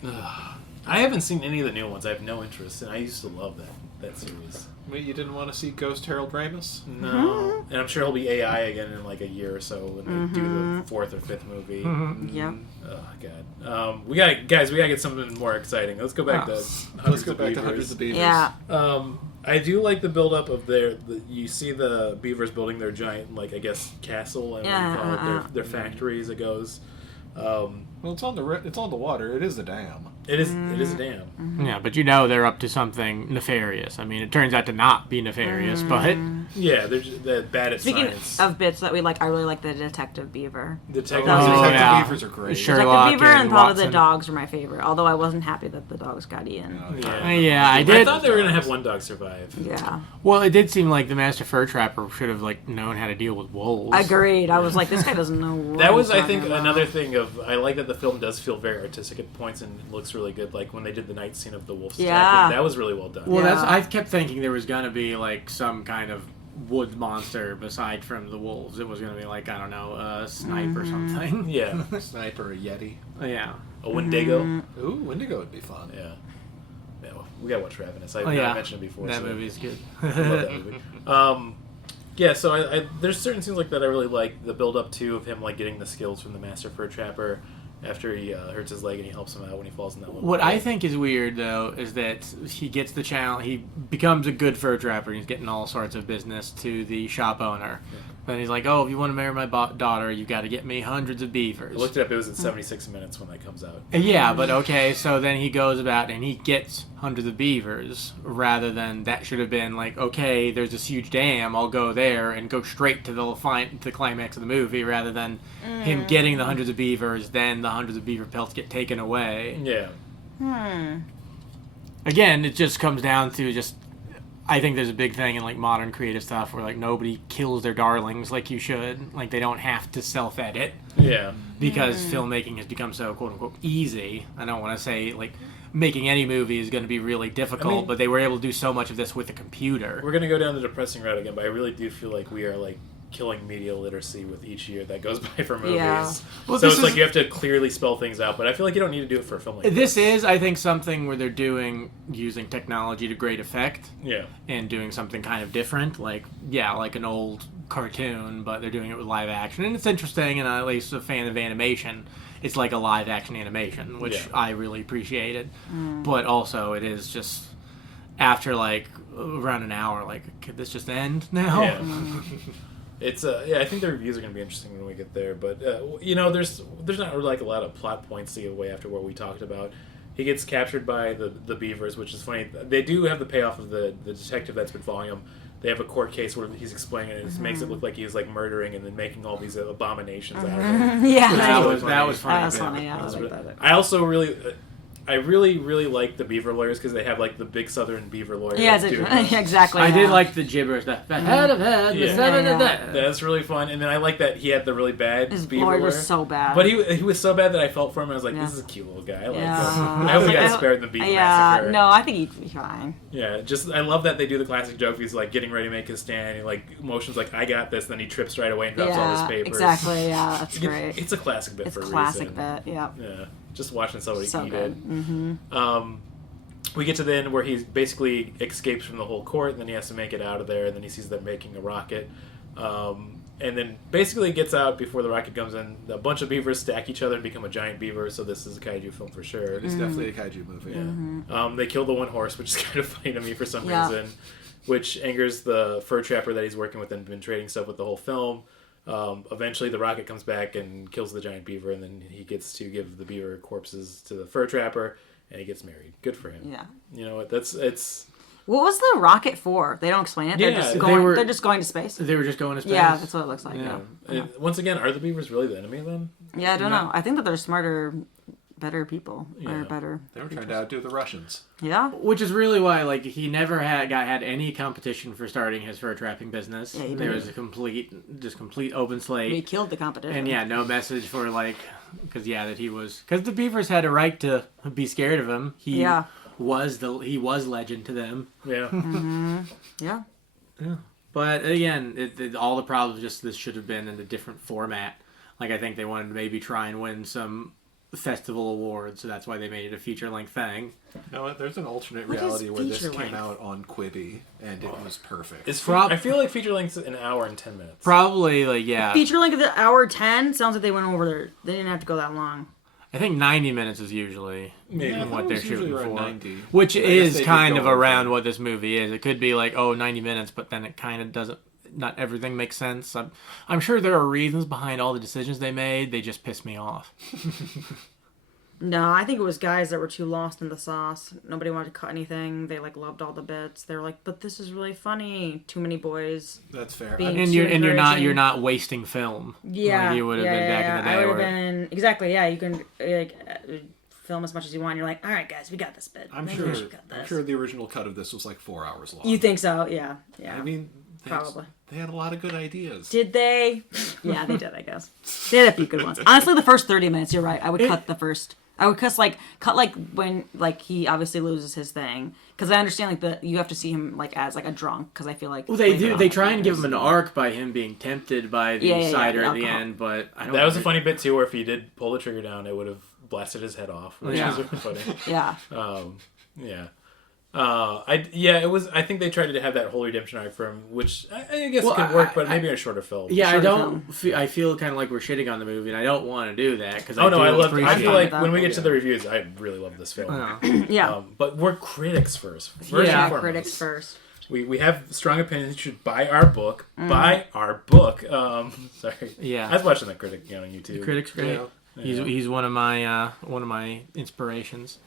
I haven't seen any of the new ones. I have no interest, and I used to love that series. Wait, you didn't want to see Ghost Harold Ramis? No, and I'm sure he'll be AI again in like a year or so when they do the 4th or 5th movie. Yep. Oh god, we gotta get something more exciting. Let's go back to Let's go back to Hundreds of Beavers. Yeah. I do like the build up of you see the beavers building their giant, like, I guess, castle and what you call it, their factory as it goes. Well, it's on the water. It is a dam. It is a dam. Yeah, but they're up to something nefarious. I mean, it turns out to not be nefarious, but Yeah, they're bad at Speaking science. of bits that we like, I really like the Detective Beaver. Detective Oh, Detective yeah. Beavers are great. Sherlock Detective Beaver and probably the Watson. dogs are my favorite. Although I wasn't happy that the dogs got eaten. Yeah, I I did. thought they were gonna have one dog survive. Yeah. Well, it did seem like the Master Fur Trapper should have like known how to deal with wolves. Agreed. I was like, this guy doesn't know what That was, he's I talking think, about. another thing of I like that the film does feel very artistic at points and it looks really good. Like when they did the night scene of the wolves Yeah. attacking, that was really well done. Well, Yeah. I kept thinking there was gonna be like some kind of wood monster aside from the wolves. It was gonna be like, I don't know, a snipe or something. Yeah, Sniper, a Yeti. Yeah. a Wendigo. Ooh, Wendigo would be fun. Yeah. Yeah, well, we gotta watch Ravenous. I Oh yeah. mentioned it before. That so movie's good. I love that movie. Yeah, so I there's certain scenes like that I really like. The build up to of him like getting the skills from the Master Fur Trapper after he hurts his leg and he helps him out when he falls in that little What pit. I think is weird, though, is that he gets the challenge. He becomes a good fur trapper. And he's getting all sorts of business to the shop owner. But he's like, "Oh, if you want to marry my daughter, you got to get me hundreds of beavers." I looked it up. It was at 76 minutes when that comes out. Yeah, but okay. So then he goes about and he gets hundreds of beavers, rather than that should have been like, okay, there's this huge dam. I'll go there and go straight to the climax of the movie, rather than him getting the hundreds of beavers. Then the hundreds of beaver pelts get taken away. Yeah. Again, it just comes down to just. I think there's a big thing in like modern creative stuff where like nobody kills their darlings like you should. Like they don't have to self-edit Yeah. because filmmaking has become so quote unquote easy. I don't want to say like making any movie is going to be really difficult, I mean- but they were able to do so much of this with a computer. We're gonna go down the depressing route again, but I really do feel like we are like killing media literacy with each year that goes by for movies. Yeah. Well, so this it's like is- you have to clearly spell things out, but I feel like you don't need to do it for a film like This is, I think, something where they're using technology to great effect Yeah. and doing something kind of different. Like, yeah, like an old cartoon, but they're doing it with live action. And it's interesting, and I'm at least a fan of animation. It's like a live action animation, which Yeah. I really appreciated. But also, it is just... after like around an hour, like, could this just end now? Yeah. It's I think the reviews are going to be interesting when we get there, but there's not really like a lot of plot points to get away after what we talked about. He gets captured by the Beavers, which is funny. They do have the payoff of the detective that's been following him. They have a court case where he's explaining it, and it makes it look like he's like murdering and then making all these abominations out of it. Yeah, That was funny. that was funny. Yeah, I like that. I also really like the Beaver lawyers because they have like the big Southern Beaver lawyers. Yeah, exactly. I did like the gibberish. The head of head, the seven of that. That's really fun. And then I like that he had the really bad His Beaver lawyer lawyer. was so bad. But he was so bad that I felt for him. I was like, this is a cute little guy. I like him. I hope he got spared the Beaver massacre. No, I think he'd be fine. Yeah, I love that they do the classic joke. He's like getting ready to make his stand. He like motions like, I got this. Then he trips right away and drops all his papers. Exactly. Yeah, that's great. It's a classic bit It's for a classic reason. bit. Yeah. Yeah, just watching somebody So eat good. it. Mm-hmm. We get to the end where he basically escapes from the whole court, and then he has to make it out of there, and then he sees them making a rocket. And then basically gets out before the rocket comes in. A bunch of beavers stack each other and become a giant beaver, so this is a kaiju film for sure. It's definitely a kaiju movie. Yeah. They kill the one horse, which is kind of funny to me for some reason, which angers the fur trapper that he's working with and been trading stuff with the whole film. Eventually the rocket comes back and kills the giant beaver, and then he gets to give the beaver corpses to the fur trapper, and he gets married. Good for him. Yeah. You know what? It's... What was the rocket for? They don't explain it. Yeah, They're just going to space. They were just going to space. Yeah, that's what it looks like. Yeah. And once again, are the beavers really the enemy then? Yeah, I don't know. I think that they're smarter, better people. Yeah. Or better. They were trying to outdo the Russians. Yeah. Which is really why, like, he never had any competition for starting his fur trapping business. Yeah, he there did. was a complete open slate. He killed the competition. And yeah, no message for like, because the beavers had a right to be scared of him. He was legend to them. Yeah. Yeah. Yeah. But again, all the problems just this should have been in a different format. Like I think they wanted to maybe try and win some festival awards, so that's why they made it a feature-length thing. You know what? There's an alternate What is reality where this feature-length? came out on Quibi, and it was perfect. I feel like feature length's an hour and 10 minutes. Probably, like, yeah. Feature length of the hour 10 sounds like they went over there. They didn't have to go that long. I think 90 minutes is usually Yeah, I what thought it they're was usually shooting around for. 90. Which I guess is they did kind go of over. around what this movie is. It could be like, 90 minutes, but then it kind of doesn't, not everything makes sense. I'm sure there are reasons behind all the decisions they made. They just piss me off. No, I think it was guys that were too lost in the sauce. Nobody wanted to cut anything. They loved all the bits. They were like, "But this is really funny." Too many boys. That's fair. Being- And too you're encouraging. not wasting film. Yeah, like you would have been back in the day. I would have where- been exactly. Yeah, you can film as much as you want. You're like, "All right, guys, we got this bit." I'm Maybe sure. we should cut this. I'm sure the original cut of this was like 4 hours long. You think so? Yeah. I mean, Probably. They had a lot of good ideas. Did they? Yeah, they did. I guess they had a few good ones. Honestly, the first 30 minutes, you're right. I would cut the first. I would cut when he obviously loses his thing, because I understand you have to see him as a drunk, because I feel like Well, they do. They try and give him an arc by him being tempted by the cider at the alcohol. end, but I don't. That was a funny bit too, where if he did pull the trigger down, it would have blasted his head off, which was really funny. Yeah. Yeah. It was. I think they tried to have that whole redemption arc for him, which I guess could work, but maybe a shorter film. Yeah, I Shorter don't. I feel kind of like we're shitting on the movie, and I don't want to do that because Oh no, I appreciate feel like that. when we get to the reviews, I really love this film. Yeah. But we're critics first. Yeah, and foremost. critics first. We have strong opinions. You should buy our book. Buy our book. Sorry. Yeah. I was watching that critic on YouTube. Critic's great. Yeah. He's one of my inspirations.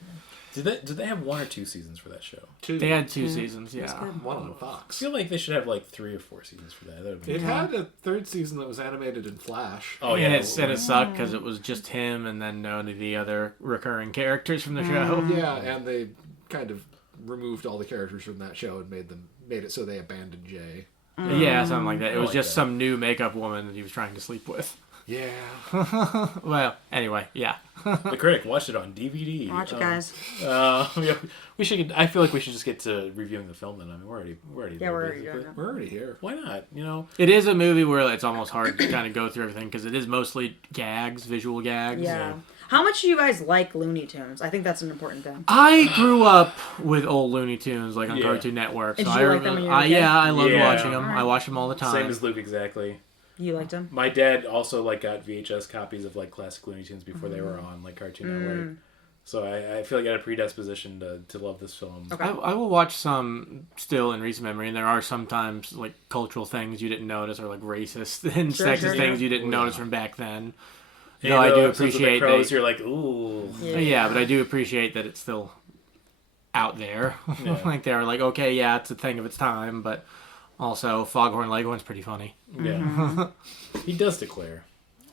Did they have 1 or 2 seasons for that show? They had 2 seasons. Yeah. One on I Fox. feel like they should have 3 or 4 seasons for that. That would be It had a 3rd season that was animated in Flash. Oh yeah, And it sucked because it was just him and then none of the other recurring characters from the show. Yeah, and they kind of removed all the characters from that show and made it so they abandoned Jay. Yeah, something like that. It was like just that. some new makeup woman that he was trying to sleep with. Yeah. Well, anyway, yeah. The Critic. Watched it on DVD. Watch it, guys. We should. I feel like we should just get to reviewing the film. Then I mean, we're already Yeah, there, we're already basically. done. We're already here. Why not? It is a movie where it's almost hard to kind of go through everything because it is mostly gags, visual gags. Yeah. How much do you guys like Looney Tunes? I think that's an important thing. I grew up with old Looney Tunes, like on Yeah. Cartoon Network. Did So you I like them remember, when you were a kid? yeah, I loved Yeah. watching them. I watched them all the time. Same as Luke, exactly. You liked them? My dad also got VHS copies of classic Looney Tunes before they were on Cartoon Network. So I feel like I had a predisposition to love this film. Okay. I will watch some still in recent memory, and there are sometimes like cultural things you didn't notice, or like racist and sexist things you didn't notice from back then. Though I do appreciate the Crows, you're like, ooh. Yeah, but I do appreciate that it's still out there. Yeah. Like they're like, okay, yeah, it's a thing of its time, but also Foghorn Leghorn's pretty funny. Yeah. He does declare.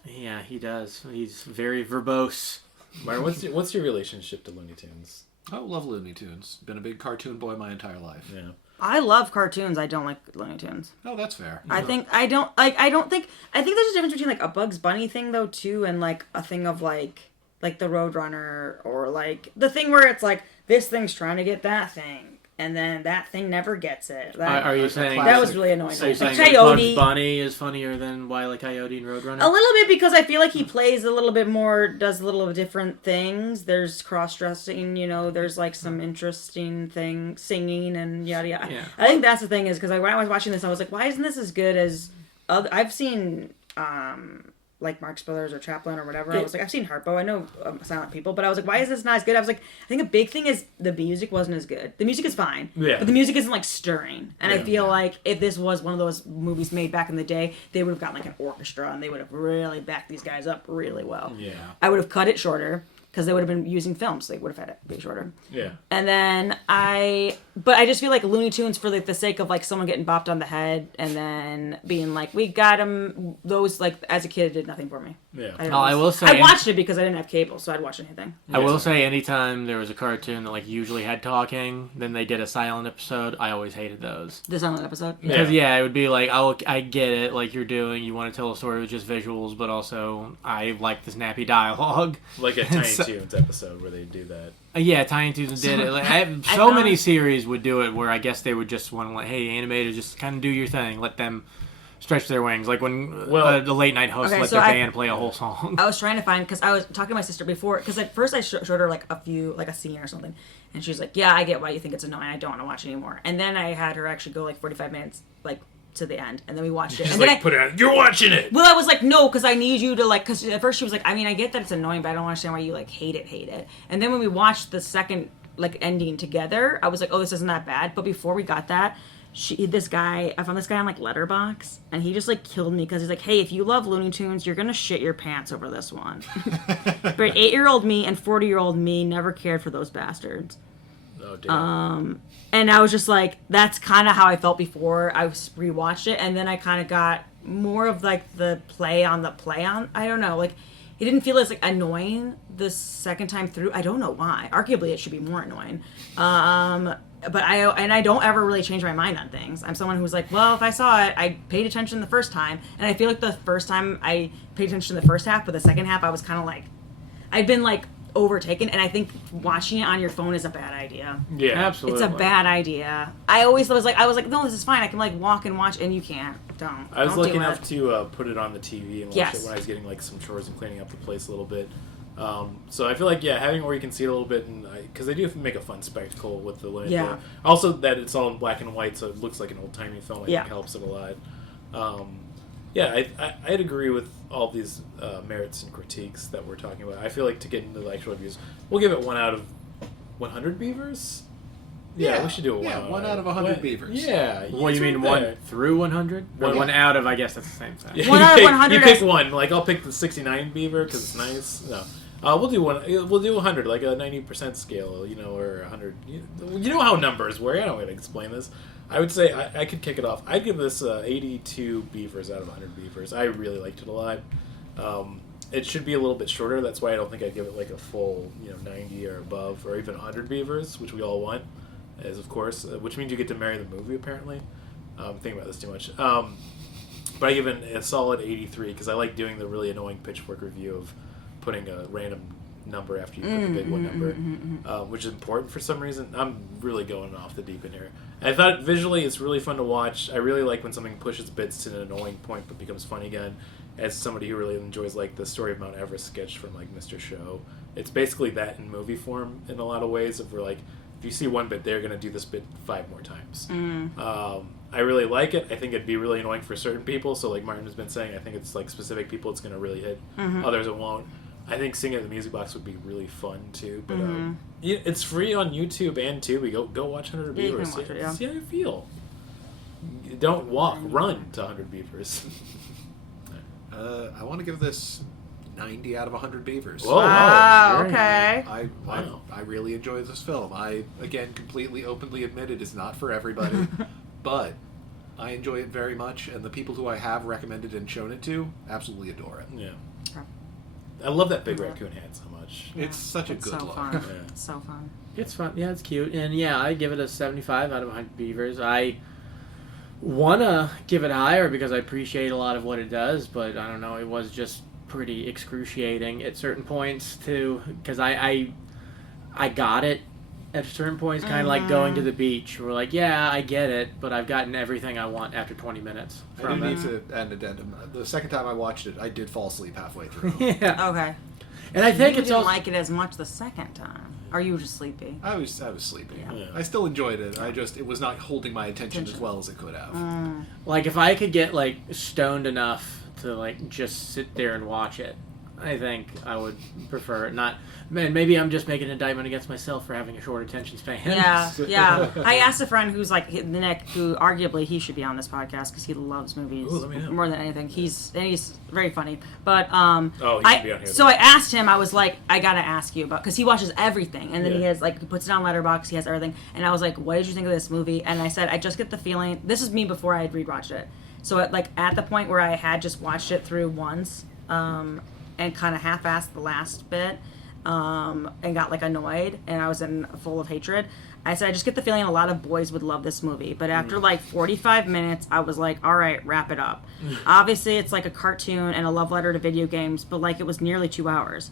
Yeah, he does. He's very verbose. Martin, what's your relationship to Looney Tunes? Oh, love Looney Tunes. Been a big cartoon boy my entire life. Yeah. I love cartoons. I don't like Looney Tunes. Oh, that's fair. I think there's a difference between like a Bugs Bunny thing though too, and like a thing of like the Roadrunner, or like the thing where it's like this thing's trying to get that thing, and then that thing never gets it. Are you saying that was really annoying? So you're saying Coyote. Bugs Bunny is funnier than Wile E. Coyote and Roadrunner? A little bit, because I feel like he plays a little bit more, does a little different things. There's cross-dressing, there's like some interesting thing, singing and yada yada. Yeah. I think that's the thing is, because when I was watching this, I was like, why isn't this as good as I've seen, like Marx Brothers or Chaplin or whatever. I was like, I've seen Harpo. I know Silent People, but I was like, why is this not as good? I was like, I think a big thing is the music wasn't as good. The music is fine, but the music isn't like stirring. And I feel like if this was one of those movies made back in the day, they would have gotten like an orchestra and they would have really backed these guys up really well. Yeah. I would have cut it shorter, because they would have been using films. So they would have had it be shorter. Yeah. And then I just feel like Looney Tunes, for like the sake of like someone getting bopped on the head and then being like, we got him. Those, like, as a kid, it did nothing for me. Yeah. I will say, I watched it because I didn't have cable, so I'd watch anything. I will say, anytime there was a cartoon that like usually had talking, then they did a silent episode, I always hated those. The silent episode. Because it would be like, I get it, like you want to tell a story with just visuals, but also I like the snappy dialogue. Like a Tiny Toons episode where they do that. Yeah, Tiny Toons did it. Like, so many series would do it where I guess they would just want to like, hey, animators, just kind of do your thing, let them stretch their wings. Like when the late night host let their band play a whole song. I was trying to find, because I was talking to my sister before, because at first I showed her like a scene or something, and she was like, yeah, I get why you think it's annoying, I don't want to watch it anymore. And then I had her actually go like 45 minutes like to the end, and then we watched it. She's and like, then put it on. You're watching it! Well, I was like, no, because I need you to like, because at first she was like, I mean, I get that it's annoying, but I don't understand why you like hate it. And then when we watched the second like ending together, I was like, oh, this isn't that bad. But before we got that, I found this guy on like Letterboxd, and he just like killed me because he's like, hey, if you love Looney Tunes, you're gonna shit your pants over this one. But 8-year-old me and 40-year-old me never cared for those bastards. Oh, damn. And I was just like, that's kind of how I felt before I rewatched it, and then I kind of got more of like the play on. I don't know, like it didn't feel as like annoying the second time through. I don't know why. Arguably, it should be more annoying. But I don't ever really change my mind on things. I'm someone who's like, well, if I saw it, I paid attention the first time, and I feel like the first time I paid attention to the first half, but the second half I was kind of like, I'd been like overtaken, and I think watching it on your phone is a bad idea. Yeah, absolutely. It's a bad idea. I was like, no, this is fine. I can like walk and watch, and you can't. Don't. I was Don't lucky do enough it. to put it on the TV and watch it when I was getting like some chores and cleaning up the place a little bit. So I feel like having where you can see it a little bit, and because they do make a fun spectacle with the Looney. Yeah. Also that it's all in black and white, so it looks like an old timey film. I think helps it a lot. I'd agree with all these merits and critiques that we're talking about. I feel like to get into the actual reviews, we'll give it 1 out of 100 beavers. Yeah, we should do it. 1 out of 100 beavers. Yeah. What do you mean, 1 through 100? Or 1 out of, I guess that's the same thing. Yeah, 1 out of 100. You pick one. Like I'll pick the 69 beaver because it's nice. No. We'll do 100, like a 90% scale, or 100. You know how numbers work. I don't want to explain this. I would say I could kick it off. I'd give this 82 beavers out of 100 beavers. I really liked it a lot. It should be a little bit shorter. That's why I don't think I'd give it like a full 90 or above, or even 100 beavers, which we all want, as of course, which means you get to marry the movie apparently. I'm thinking about this too much. But I give it a solid 83 because I like doing the really annoying pitchfork review of putting a random number after you put the big one number, which is important for some reason. I'm really going off the deep end here. I thought visually it's really fun to watch. I really like when something pushes bits to an annoying point but becomes fun again. As somebody who really enjoys like the Story of Mount Everest sketch from like Mr. Show, it's basically that in movie form in a lot of ways. Of where like if you see one bit, they're gonna do this bit 5 more times. I really like it. I think it'd be really annoying for certain people. So like Martin has been saying, I think it's like specific people it's gonna really hit. Others it won't. I think singing at the music box would be really fun too. But yeah, it's free on YouTube and Tubi. Go watch 100 Yeah, you Beavers. can watch it, yeah. See how you feel. Don't walk, run to 100 Beavers. I want to give this 90 out of 100 Beavers. Whoa, Wow, very okay. I really enjoyed this film. I, again, completely openly admit it is not for everybody, but I enjoy it very much, and the people who I have recommended and shown it to absolutely adore it. Yeah. I love that big raccoon hat so much. It's such a It's good so look. fun. Yeah. It's so fun. It's fun. Yeah, it's cute. And yeah, I give it a 75 out of 100 Beavers. I want to give it higher because I appreciate a lot of what it does, but I don't know, it was just pretty excruciating at certain points too, because I got it at certain points, kind of like going to the beach. We're like, yeah, I get it, but I've gotten everything I want after 20 minutes. I do need to add an addendum. The second time I watched it, I did fall asleep halfway through. Yeah. Okay. And I think You it's didn't also... like it as much the second time. Or you were just sleepy. I was sleepy. Yeah. I still enjoyed it. It was not holding my attention as well as it could have. Like, if I could get, like, stoned enough to, like, just sit there and watch it, I think I would prefer it. Not... Man, maybe I'm just making an indictment against myself for having a short attention span. Yeah. I asked a friend who's like Nick, who arguably he should be on this podcast because he loves movies Ooh, let me know. more than anything. He's very funny. But he should be on here. So I asked him. I was like, I gotta ask you about because he watches everything, and then he has like he puts it on Letterboxd. He has everything, and I was like, what did you think of this movie? And I said, I just get the feeling. This is me before I had rewatched it. So at the point where I had just watched it through once, and kind of half-assed the last bit. And got like annoyed, and I was full of hatred. I said, I just get the feeling a lot of boys would love this movie. But after like 45 minutes, I was like, all right, wrap it up. Obviously, it's like a cartoon and a love letter to video games, but like it was nearly 2 hours.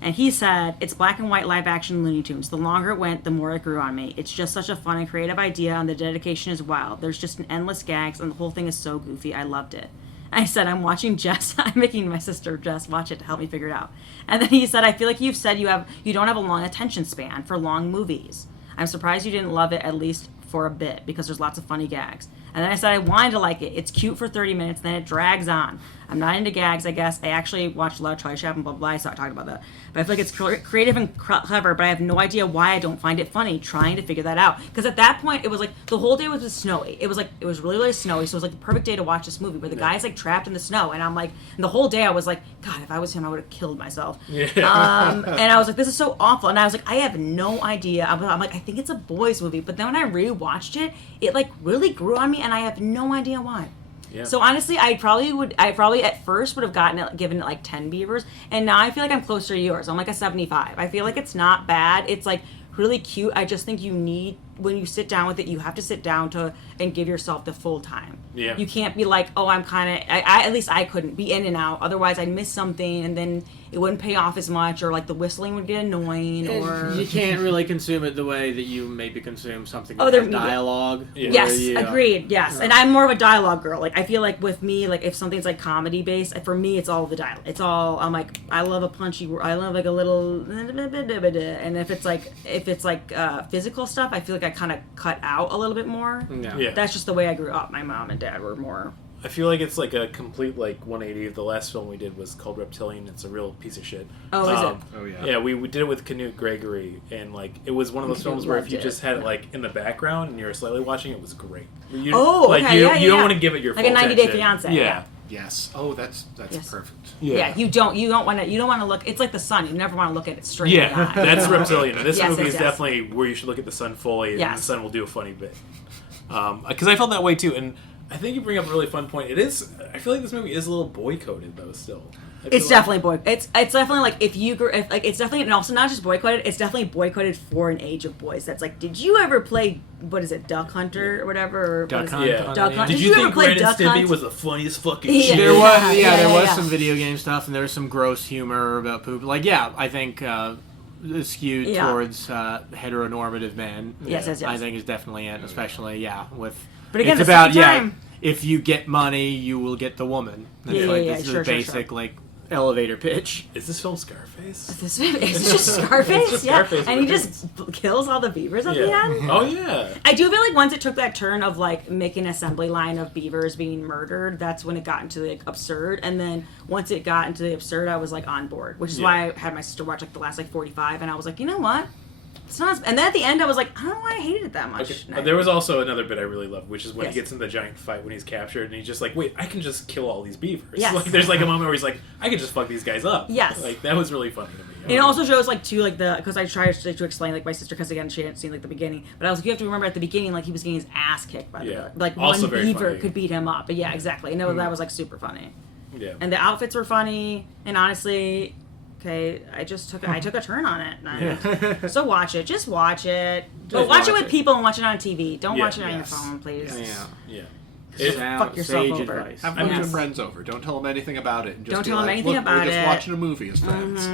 And he said, it's black and white live action Looney Tunes. The longer it went, the more it grew on me. It's just such a fun and creative idea, and the dedication is wild. There's just an endless gags, and the whole thing is so goofy. I loved it. I said, I'm watching Jess. I'm making my sister Jess watch it to help me figure it out. And then he said, I feel like you've said you don't have a long attention span for long movies. I'm surprised you didn't love it at least for a bit because there's lots of funny gags. And then I said I wanted to like it. It's cute for 30 minutes, then it drags on. I'm not into gags, I guess. I actually watched a lot of Charlie Chaplin, blah, blah, blah. I started talking about that. But I feel like it's creative and clever, but I have no idea why I don't find it funny trying to figure that out. Because at that point, it was like the whole day was just snowy. It was really, really snowy, so it was like the perfect day to watch this movie where the guy's like trapped in the snow. And I'm like, and the whole day I was like, God, if I was him, I would have killed myself. Yeah. And I was like, this is so awful. And I was like, I have no idea. I'm like, I think it's a boys movie. But then when I rewatched it, it like really grew on me, and I have no idea why. Yeah. So honestly, I probably at first would have given it like 10 beavers, and now I feel like I'm closer to yours. I'm like a 75. I feel like it's not bad. It's like really cute. I just think when you sit down with it, you have to sit down and give yourself the full time. Yeah. You can't be like, oh, I'm kind of, at least I couldn't be in and out. Otherwise, I'd miss something, and then it wouldn't pay off as much, or like the whistling would get annoying, or You can't really consume it the way that you maybe consume something Oh, with there- dialogue. Yeah. Yes, where you- agreed. Yes, and I'm more of a dialogue girl. Like I feel like with me, like if something's like comedy based, for me it's all the dialogue. It's all I'm like I love a punchy. I love like a little, and if it's like physical stuff, I feel like I kind of cut out a little bit more. No. Yeah. That's just the way I grew up. My mom and dad were more. I feel like it's like a complete like 180. The last film we did was called Reptilian. It's a real piece of shit. Oh, is it? Oh, yeah. Yeah, we did it with Knut Gregory, and like it was one of those films where if you Loved it. just had it like in the background and you were slightly watching, it was great. You, Oh, like okay, you, yeah, you don't yeah. want to give it your Like full a 90 Day attention. Fiancé, yeah. Yes. Oh, that's Yes. perfect. Yeah, you don't want to look. It's like the sun. You never want to look at it straight in the Yeah, eye. that's Reptilian. And this Yes, movie yes, is yes. definitely where you should look at the sun fully, and Yes. the sun will do a funny bit. Because I felt that way too, and I think you bring up a really fun point. It is. I feel like this movie is a little boy coded though. Still, I feel It's definitely it's definitely like it's definitely, and also not just boycotted. It's definitely boycotted for an age of boys. That's like, did you ever play what is it, Duck Hunter or whatever? Or Duck what is it? Hunt. Yeah. Duck Hunt. Did Did you you ever think play Ren and Duck Stimpy Hunt? was the funniest fucking Yeah. shit? There was, Yeah, there was yeah. some video game stuff, and there was some gross humor about poop. Like, yeah, I think skewed Yeah. towards heteronormative men. Yes, yes, yes. I think is definitely it, especially with. But again, it's the about second time- if you get money, you will get the woman. That's Yeah, like yeah, this is sure, a sure, basic sure. like elevator pitch. Is this film Scarface? Is this just Scarface? just Yeah, Scarface and he with just kills all the beavers at the end. Oh yeah. I do feel like once it took that turn of like making an assembly line of beavers being murdered, that's when it got into like absurd. And then once it got into the absurd, I was like on board, which is why I had my sister watch like the last like 45, and I was like, you know what? It's not. And then at the end, I was like, I don't know why I hated it that much. Okay. There was also another bit I really loved, which is when Yes. he gets in the giant fight when he's captured, and he's just like, "Wait, I can just kill all these beavers." Yes. Like, there's like a moment where he's like, "I can just fuck these guys up." Yes. Like that was really funny to me. And it also shows like too like the because I tried to explain like my sister because again she hadn't seen like the beginning, but I was like, you have to remember at the beginning like he was getting his ass kicked by the like Also one very beaver funny. could beat him up. But yeah, exactly. No, that was like super funny. Yeah. And the outfits were funny, and honestly, okay, I took a turn on it. So watch it, just watch it. But watch it with people and watch it on TV. Don't watch it on your phone, please. Yeah. Fuck yourself Sage over. advice. Have a bunch of friends over. Don't tell them anything about it. And just Don't be tell them like, anything "Look, about we're just it." watching a movie as friends.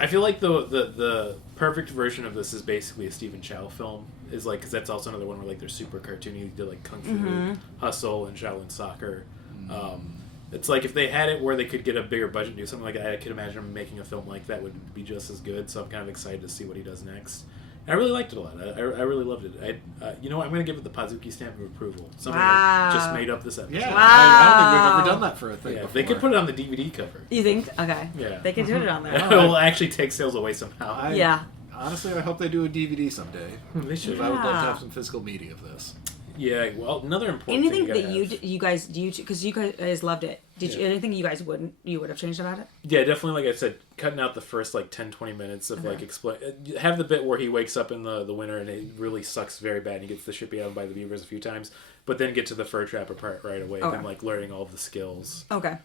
I feel like the perfect version of this is basically a Stephen Chow film. Is like because that's also another one where like they're super cartoony. He did like Kung Fu Hustle and Shaolin Soccer. It's like if they had it where they could get a bigger budget and do something like that, I could imagine him making a film like that would be just as good. So I'm kind of excited to see what he does next. And I really liked it a lot. I really loved it. You know what? I'm going to give it the Podzooky stamp of approval. Something I just made up this episode. Yeah, Wow. I don't think we've ever done that for a thing before. They could put it on the DVD cover. You think? Okay. Yeah. They could do it on there. It will actually take sales away somehow. Yeah. Honestly, I hope they do a DVD someday. They should. I would love to have some physical media of this. Yeah, well, another important Anything thing that you guys because you guys loved it. Did you anything you guys would have changed about it? Yeah, definitely. Like I said, cutting out the first like 10-20 minutes of like explain. Have the bit where he wakes up in the winter and it really sucks very bad. And he gets the shit beat out of him by the beavers a few times, but then get to the fur trapper part right away. Okay. And like learning all of the skills. Okay.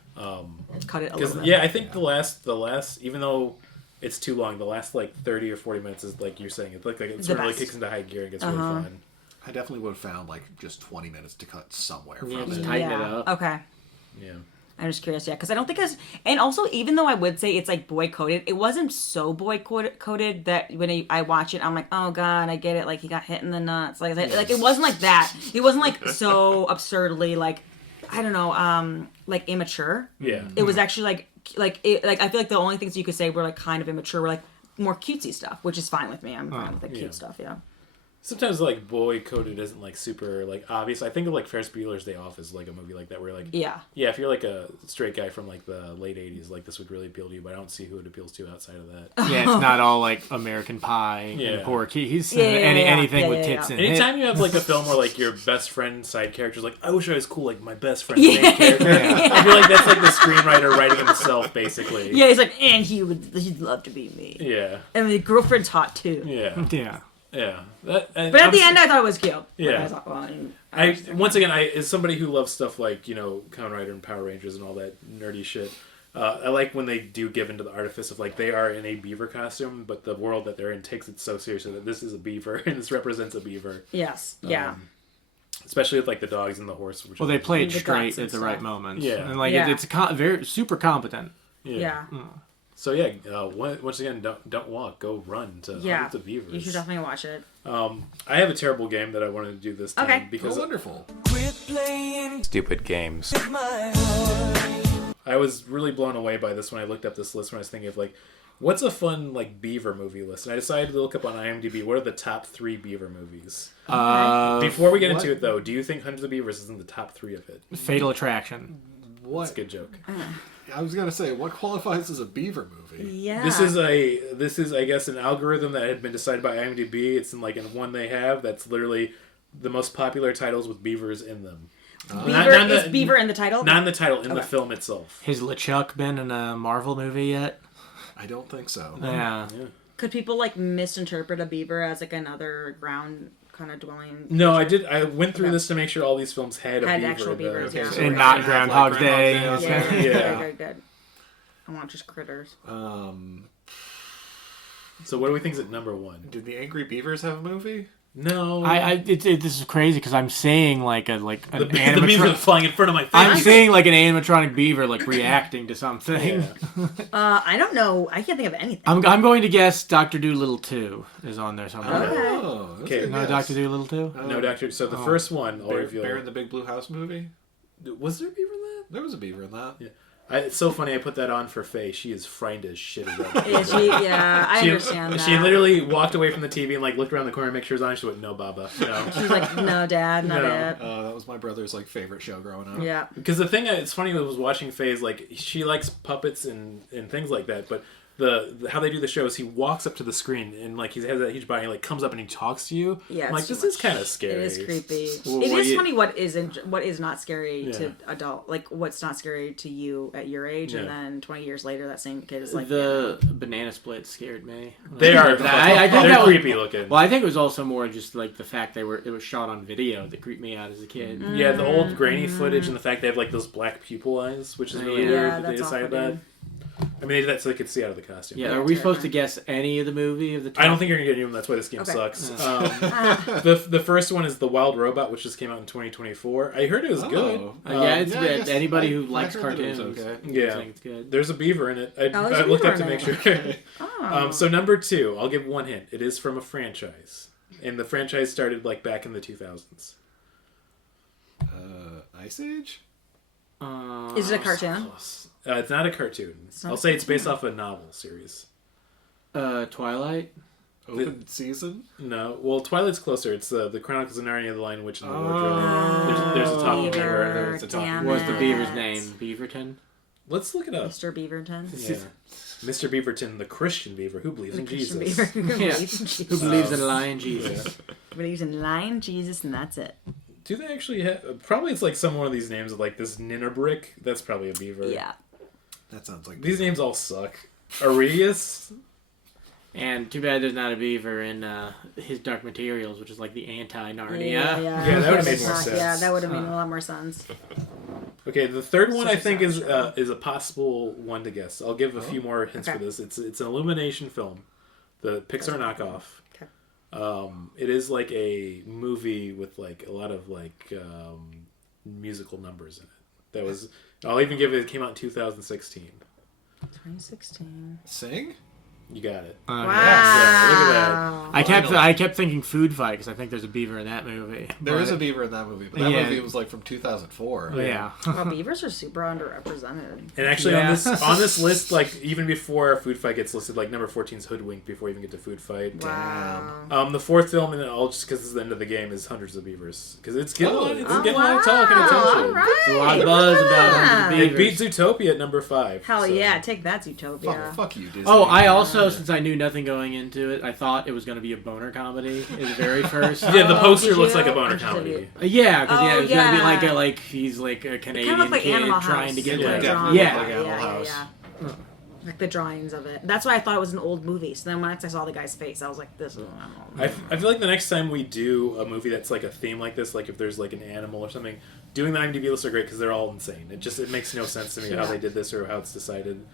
Cut it a little bit. Yeah, I think the last even though it's too long, the last like 30 or 40 minutes is like you're saying. It's like it sort of really kicks into high gear and gets really fun. I definitely would have found like just 20 minutes to cut somewhere from Just it. tighten it up. Okay. Yeah. I'm just curious, because I don't think and also even though I would say it's like boy coded, it wasn't so boy coded that when I watch it, I'm like, oh god, I get it, like he got hit in the nuts, like it wasn't like that. It wasn't like so absurdly like I don't know, like immature. Yeah. It was actually like I feel like the only things you could say were like kind of immature were like more cutesy stuff, which is fine with me. I'm fine with the cute stuff. Yeah. Sometimes like boy coded isn't like super like obvious. I think of like Ferris Bueller's Day Off as like a movie like that where like Yeah. if you're like a straight guy from like the late 80s, like this would really appeal to you, but I don't see who it appeals to outside of that. Yeah, it's not all like American Pie and Porky's. Anything with tits in it. Anytime you have like a film where like your best friend side character's like, I wish I was cool like my best friend's main character. I feel like that's like the screenwriter writing himself basically. Yeah, he's like, and he'd love to be me. Yeah. And the girlfriend's hot too. Yeah. Yeah. Yeah. But at the end, I thought it was cute. Yeah. I once again, as somebody who loves stuff like, you know, Kamen Rider and Power Rangers and all that nerdy shit, I like when they do give into the artifice of like they are in a beaver costume, but the world that they're in takes it so seriously that this is a beaver and this represents a beaver. Yes. Yeah. Especially with like the dogs and the horse. Which Well, they play it The straight guts and at the right stuff. moments. Yeah. And like Yeah. it's very super competent. Yeah. So yeah, once again, don't walk, go run to Hundreds of Beavers. You should definitely watch it. I have a terrible game that I wanted to do this time Okay. because Wonderful. stupid games. I was really blown away by this when I looked up this list when I was thinking of like, what's a fun like Beaver movie list? And I decided to look up on IMDb what are the top 3 Beaver movies. Before we get into it though, do you think Hundreds of Beavers is in the top 3 of it? Fatal Attraction. What? That's a good joke. I was gonna say, what qualifies as a beaver movie? Yeah. This is I guess an algorithm that had been decided by IMDb. It's in one they have that's literally the most popular titles with beavers in them. Is Beaver in the title? Not in the title, in the film itself. Has LeChuck been in a Marvel movie yet? I don't think so. Yeah. Could people like misinterpret a beaver as like another ground kind of dwelling? No, I did. I went through this to make sure all these films had a beaver. actual beavers, yeah. So And we're not gonna have, Groundhog like, Day. Groundhog Yeah. Yeah. Very good. I want just critters. So what do we think is at number 1? Did the Angry Beavers have a movie? No. This is crazy because I'm seeing like an the beaver animatronic. flying in front of my face. I'm seeing like an animatronic beaver like reacting to something. Yeah. I don't know. I can't think of anything. I'm going to guess Dr. Dolittle 2 is on there somewhere. Oh, that's Okay. a good No, guess. Dr. Dolittle 2? No, Doctor. So the first one, I'll reveal. Bear in the Big Blue House movie? Was there a beaver in that? There was a beaver in that. Yeah. It's so funny. I put that on for Faye. She is frightened as shit of that. I understand that. She literally walked away from the TV and like looked around the corner to make sure it was on. She went, "No, Baba, no." She's like, "No, Dad, not it." That was my brother's like favorite show growing up. Yeah. Because the thing it's funny was watching Faye is like she likes puppets and things like that, but how they do the show is he walks up to the screen and like he has that huge body, and, like comes up and he talks to you. Yeah, I'm like this is kind of scary. It is creepy. Well, it is funny what is not scary to Yeah. adult, like what's not scary to you at your age, and then 20 years later that same kid is like the banana splits scared me. They are. I think they're that was, creepy looking. Well, I think it was also more just like the fact it was shot on video that creeped me out as a kid. Yeah, the old grainy footage and the fact they have like those black pupil eyes, which is really weird that they that's decided awful, that. dude. I mean, they did that so they could see out of the costume. Yeah, are we supposed to guess any of the movie of the top? I don't think you're gonna get any of them. That's why this game sucks. The first one is The Wild Robot, which just came out in 2024. I heard it was good. Yeah, it's yeah, good. yes, Anybody who I likes heard that it was cartoons, okay. Yeah. think it's good. There's a beaver in it. I there's a looked up beaver to in make it. sure. So number 2, I'll give one hint. It is from a franchise, and the franchise started like back in the 2000s. Ice Age? Is it a cartoon? Close. It's not a cartoon. I'll say it's based off a novel series. Twilight. Open season? No, well, Twilight's closer. It's the Chronicles of Narnia, the Lion, Witch, and the Wardrobe. There's a talking beaver. There's a talking damn beaver. What's the beaver's name? Beaverton? Let's look it up. Mr. Beaverton. Yeah. Mr. Beaverton, the Christian beaver who believes in Jesus. Beaver who Yeah. believes in Jesus. Who believes in Lion Jesus? Believes in Lion Jesus, and that's it. Do they actually have... Probably it's like some one of these names like this Ninnerbrick. That's probably a beaver. Yeah. That sounds like These names all suck. Aurelius? And too bad there's not a beaver in his Dark Materials, which is like the anti-Narnia. Yeah, that would've made more sense. Yeah, that would have made a lot more sense. Okay, the third one Such I a think sad is show. is a possible one to guess. I'll give a few more hints Okay. for this. It's an Illumination film, the Pixar knockoff. Okay. It is like a movie with like a lot of like musical numbers in it. That was. I'll even give it. It came out in 2016. 2016. Sing? You got it. Wow. Yeah, look at that. I kept thinking Food Fight because I think there's a beaver in that movie. There is a beaver in that movie, but that Yeah. movie was like from 2004. Yeah. Well, beavers are super underrepresented. And actually, Yeah. on this list, like even before Food Fight gets listed, like number 14 is Hoodwinked before we even get to Food Fight. Wow. The fourth film, and then all just because it's the end of the game, is Hundreds of Beavers because it's getting a lot of wow. talk and attention. All right. There's a lot of buzz about Hundreds of It beat Beavers. Zootopia at number 5. Hell so. yeah, take that, Zootopia. Fuck you, Disney. Oh, I also, since I knew nothing going into it, I thought it was going to be a boner comedy in the very first. Yeah, the poster did looks you? like a boner Did comedy. you? Yeah, because Oh, it was going to be yeah. like he's like a Canadian Kind of like kid Animal trying House. to get Yeah, like definitely yeah. like Animal House. Yeah. Like the drawings of it. That's why I thought it was an old movie. So then once I saw the guy's face, I was like, this is an animal. I feel like the next time we do a movie that's like a theme like this, like if there's like an animal or something, doing the IMDb lists are great because they're all insane. It makes no sense to me how they did this or how it's decided.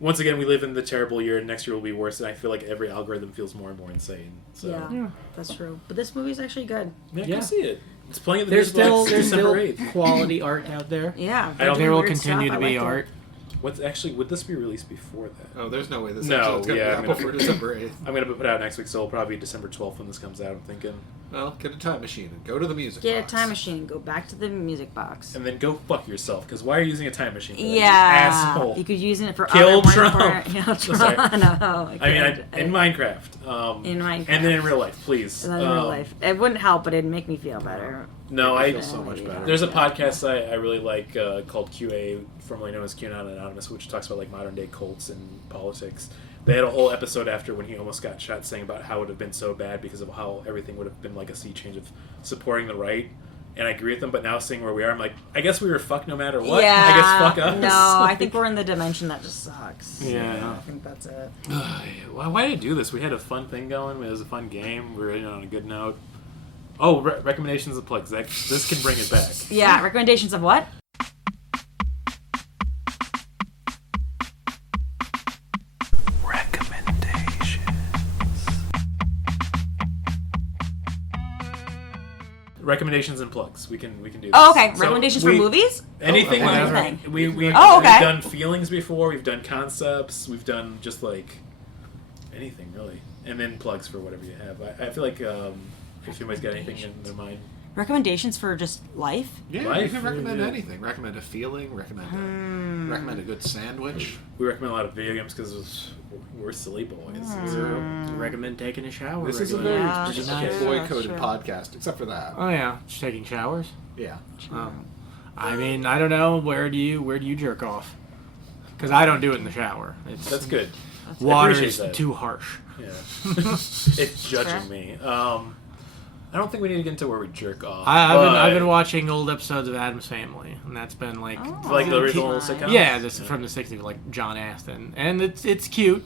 Once again, we live in the terrible year, and next year will be worse, and I feel like every algorithm feels more and more insane. So Yeah, that's true. But this movie's actually good. yeah, Yeah. go see it. It's playing at the There's Music Box still December 8th. quality art out there. Yeah. I don't There will weird continue stuff. to I be liked it. art. What's actually would this be released before that? Oh, there's no way this No, episode's going to yeah, be I'm out gonna before figure- December 8th. I'm gonna put it out next week, so it'll probably be December 12th when this comes out. I'm thinking, Well, get a time machine and go to the music Get a box. time machine. Go back to the music box. and then go fuck yourself. Because why are you using a time machine? For that, you Yeah. asshole. You could use it for Kill other more Trump. important- Kill Sorry. Trump. No, I mean, in Minecraft. In Minecraft. And then in real life, please. in real life. It wouldn't help, but it'd make me feel better. No, I feel so much better. There's a podcast I really like called QA, formerly known as QAnon Anonymous, which talks about like modern day cults and politics. They had a whole episode after when he almost got shot, saying about how it would have been so bad because of how everything would have been like a sea change of supporting the right. And I agree with them, but now seeing where we are, I'm like, I guess we were fucked no matter what. Yeah. I guess fuck us. No, I think we're in the dimension that just sucks. Yeah. I think that's it. Why did I do this? We had a fun thing going. It was a fun game. We were ending on a good note. Oh, recommendations and plugs. This can bring it back. Yeah, recommendations of what? Recommendations and plugs. We can do this. Oh, okay. So Recommendations we- for movies? Anything. anything. We've Oh, okay. done feelings before. We've done concepts. We've done just like anything really, and then plugs for whatever you have. I feel like if anybody's got anything in their mind. recommendations for just life. Yeah, Life, you can recommend yeah. anything. Recommend a feeling. Recommend a good sandwich. We recommend a lot of video games because we're silly boys. Recommend taking a shower. This is a regularly. very Yeah, Just that's nice. true. boy-coded True. podcast, except for that. Oh yeah, just taking showers. Yeah. Oh. I mean, I don't know. Where do you jerk off? Because I don't do it in the shower. That's good. Water appreciate is that. too harsh. Yeah. It's judging me. I don't think we need to get into where we jerk off. I've been watching old episodes of Addams Family, and that's been like Like the original sitcom? yeah, this is from the '60s, like John Astin, and it's cute.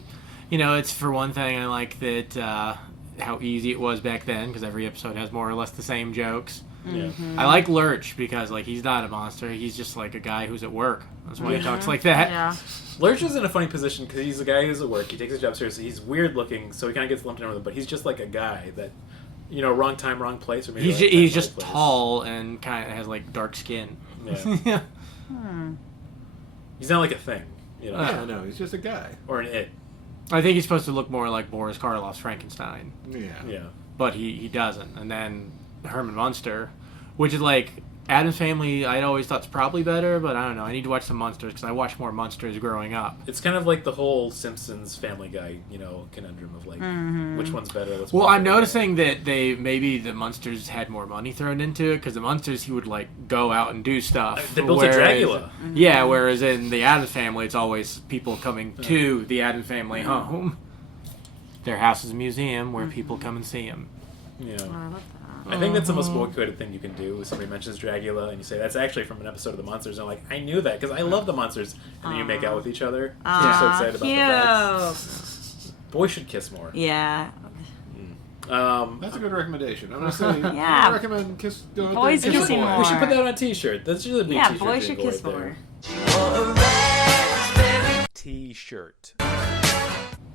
You know, it's for one thing I like that how easy it was back then because every episode has more or less the same jokes. Yeah. I like Lurch because like he's not a monster; he's just like a guy who's at work. That's why he talks like that. Yeah. Lurch is in a funny position because he's a guy who's at work. He takes his job seriously. He's weird looking, so he kind of gets lumped in with it. But he's just like a guy that, you know, wrong time, wrong place. Or maybe He's right time, he's right just place. tall and kind of has like dark skin. Yeah. Yeah. He's not like a thing, you know, Yeah, no, he's just a guy. or an it. I think he's supposed to look more like Boris Karloff's Frankenstein, Yeah. Yeah. but he doesn't. And then Herman Munster, which is like Addams Family, I'd always thought's probably better, but I don't know. I need to watch some Munsters because I watched more Munsters growing up. It's kind of like the whole Simpsons Family Guy, you know, conundrum of like, which one's better? Which Well, one's I'm better? noticing that maybe the Munsters had more money thrown into it because the Munsters he would like go out and do stuff. They built a whereas- Dracula. Yeah, whereas in the Addams Family, it's always people coming to the Addams Family home. Their house is a museum where people come and see them. Yeah. I love that. I think that's the most boycotted thing you can do. Somebody mentions Dracula, and you say that's actually from an episode of The Monsters. And I'm like, I knew that because I love The Monsters. And then you make out with each other. You're so excited about the facts. Boys should kiss more. Yeah. That's a good recommendation. I'm gonna say, Yeah. I recommend kiss. Boys kiss kissing boy. more. We should put that on a T-shirt. That's just a big Yeah, T-shirt. boys should jingle kiss right more. there. T-shirt.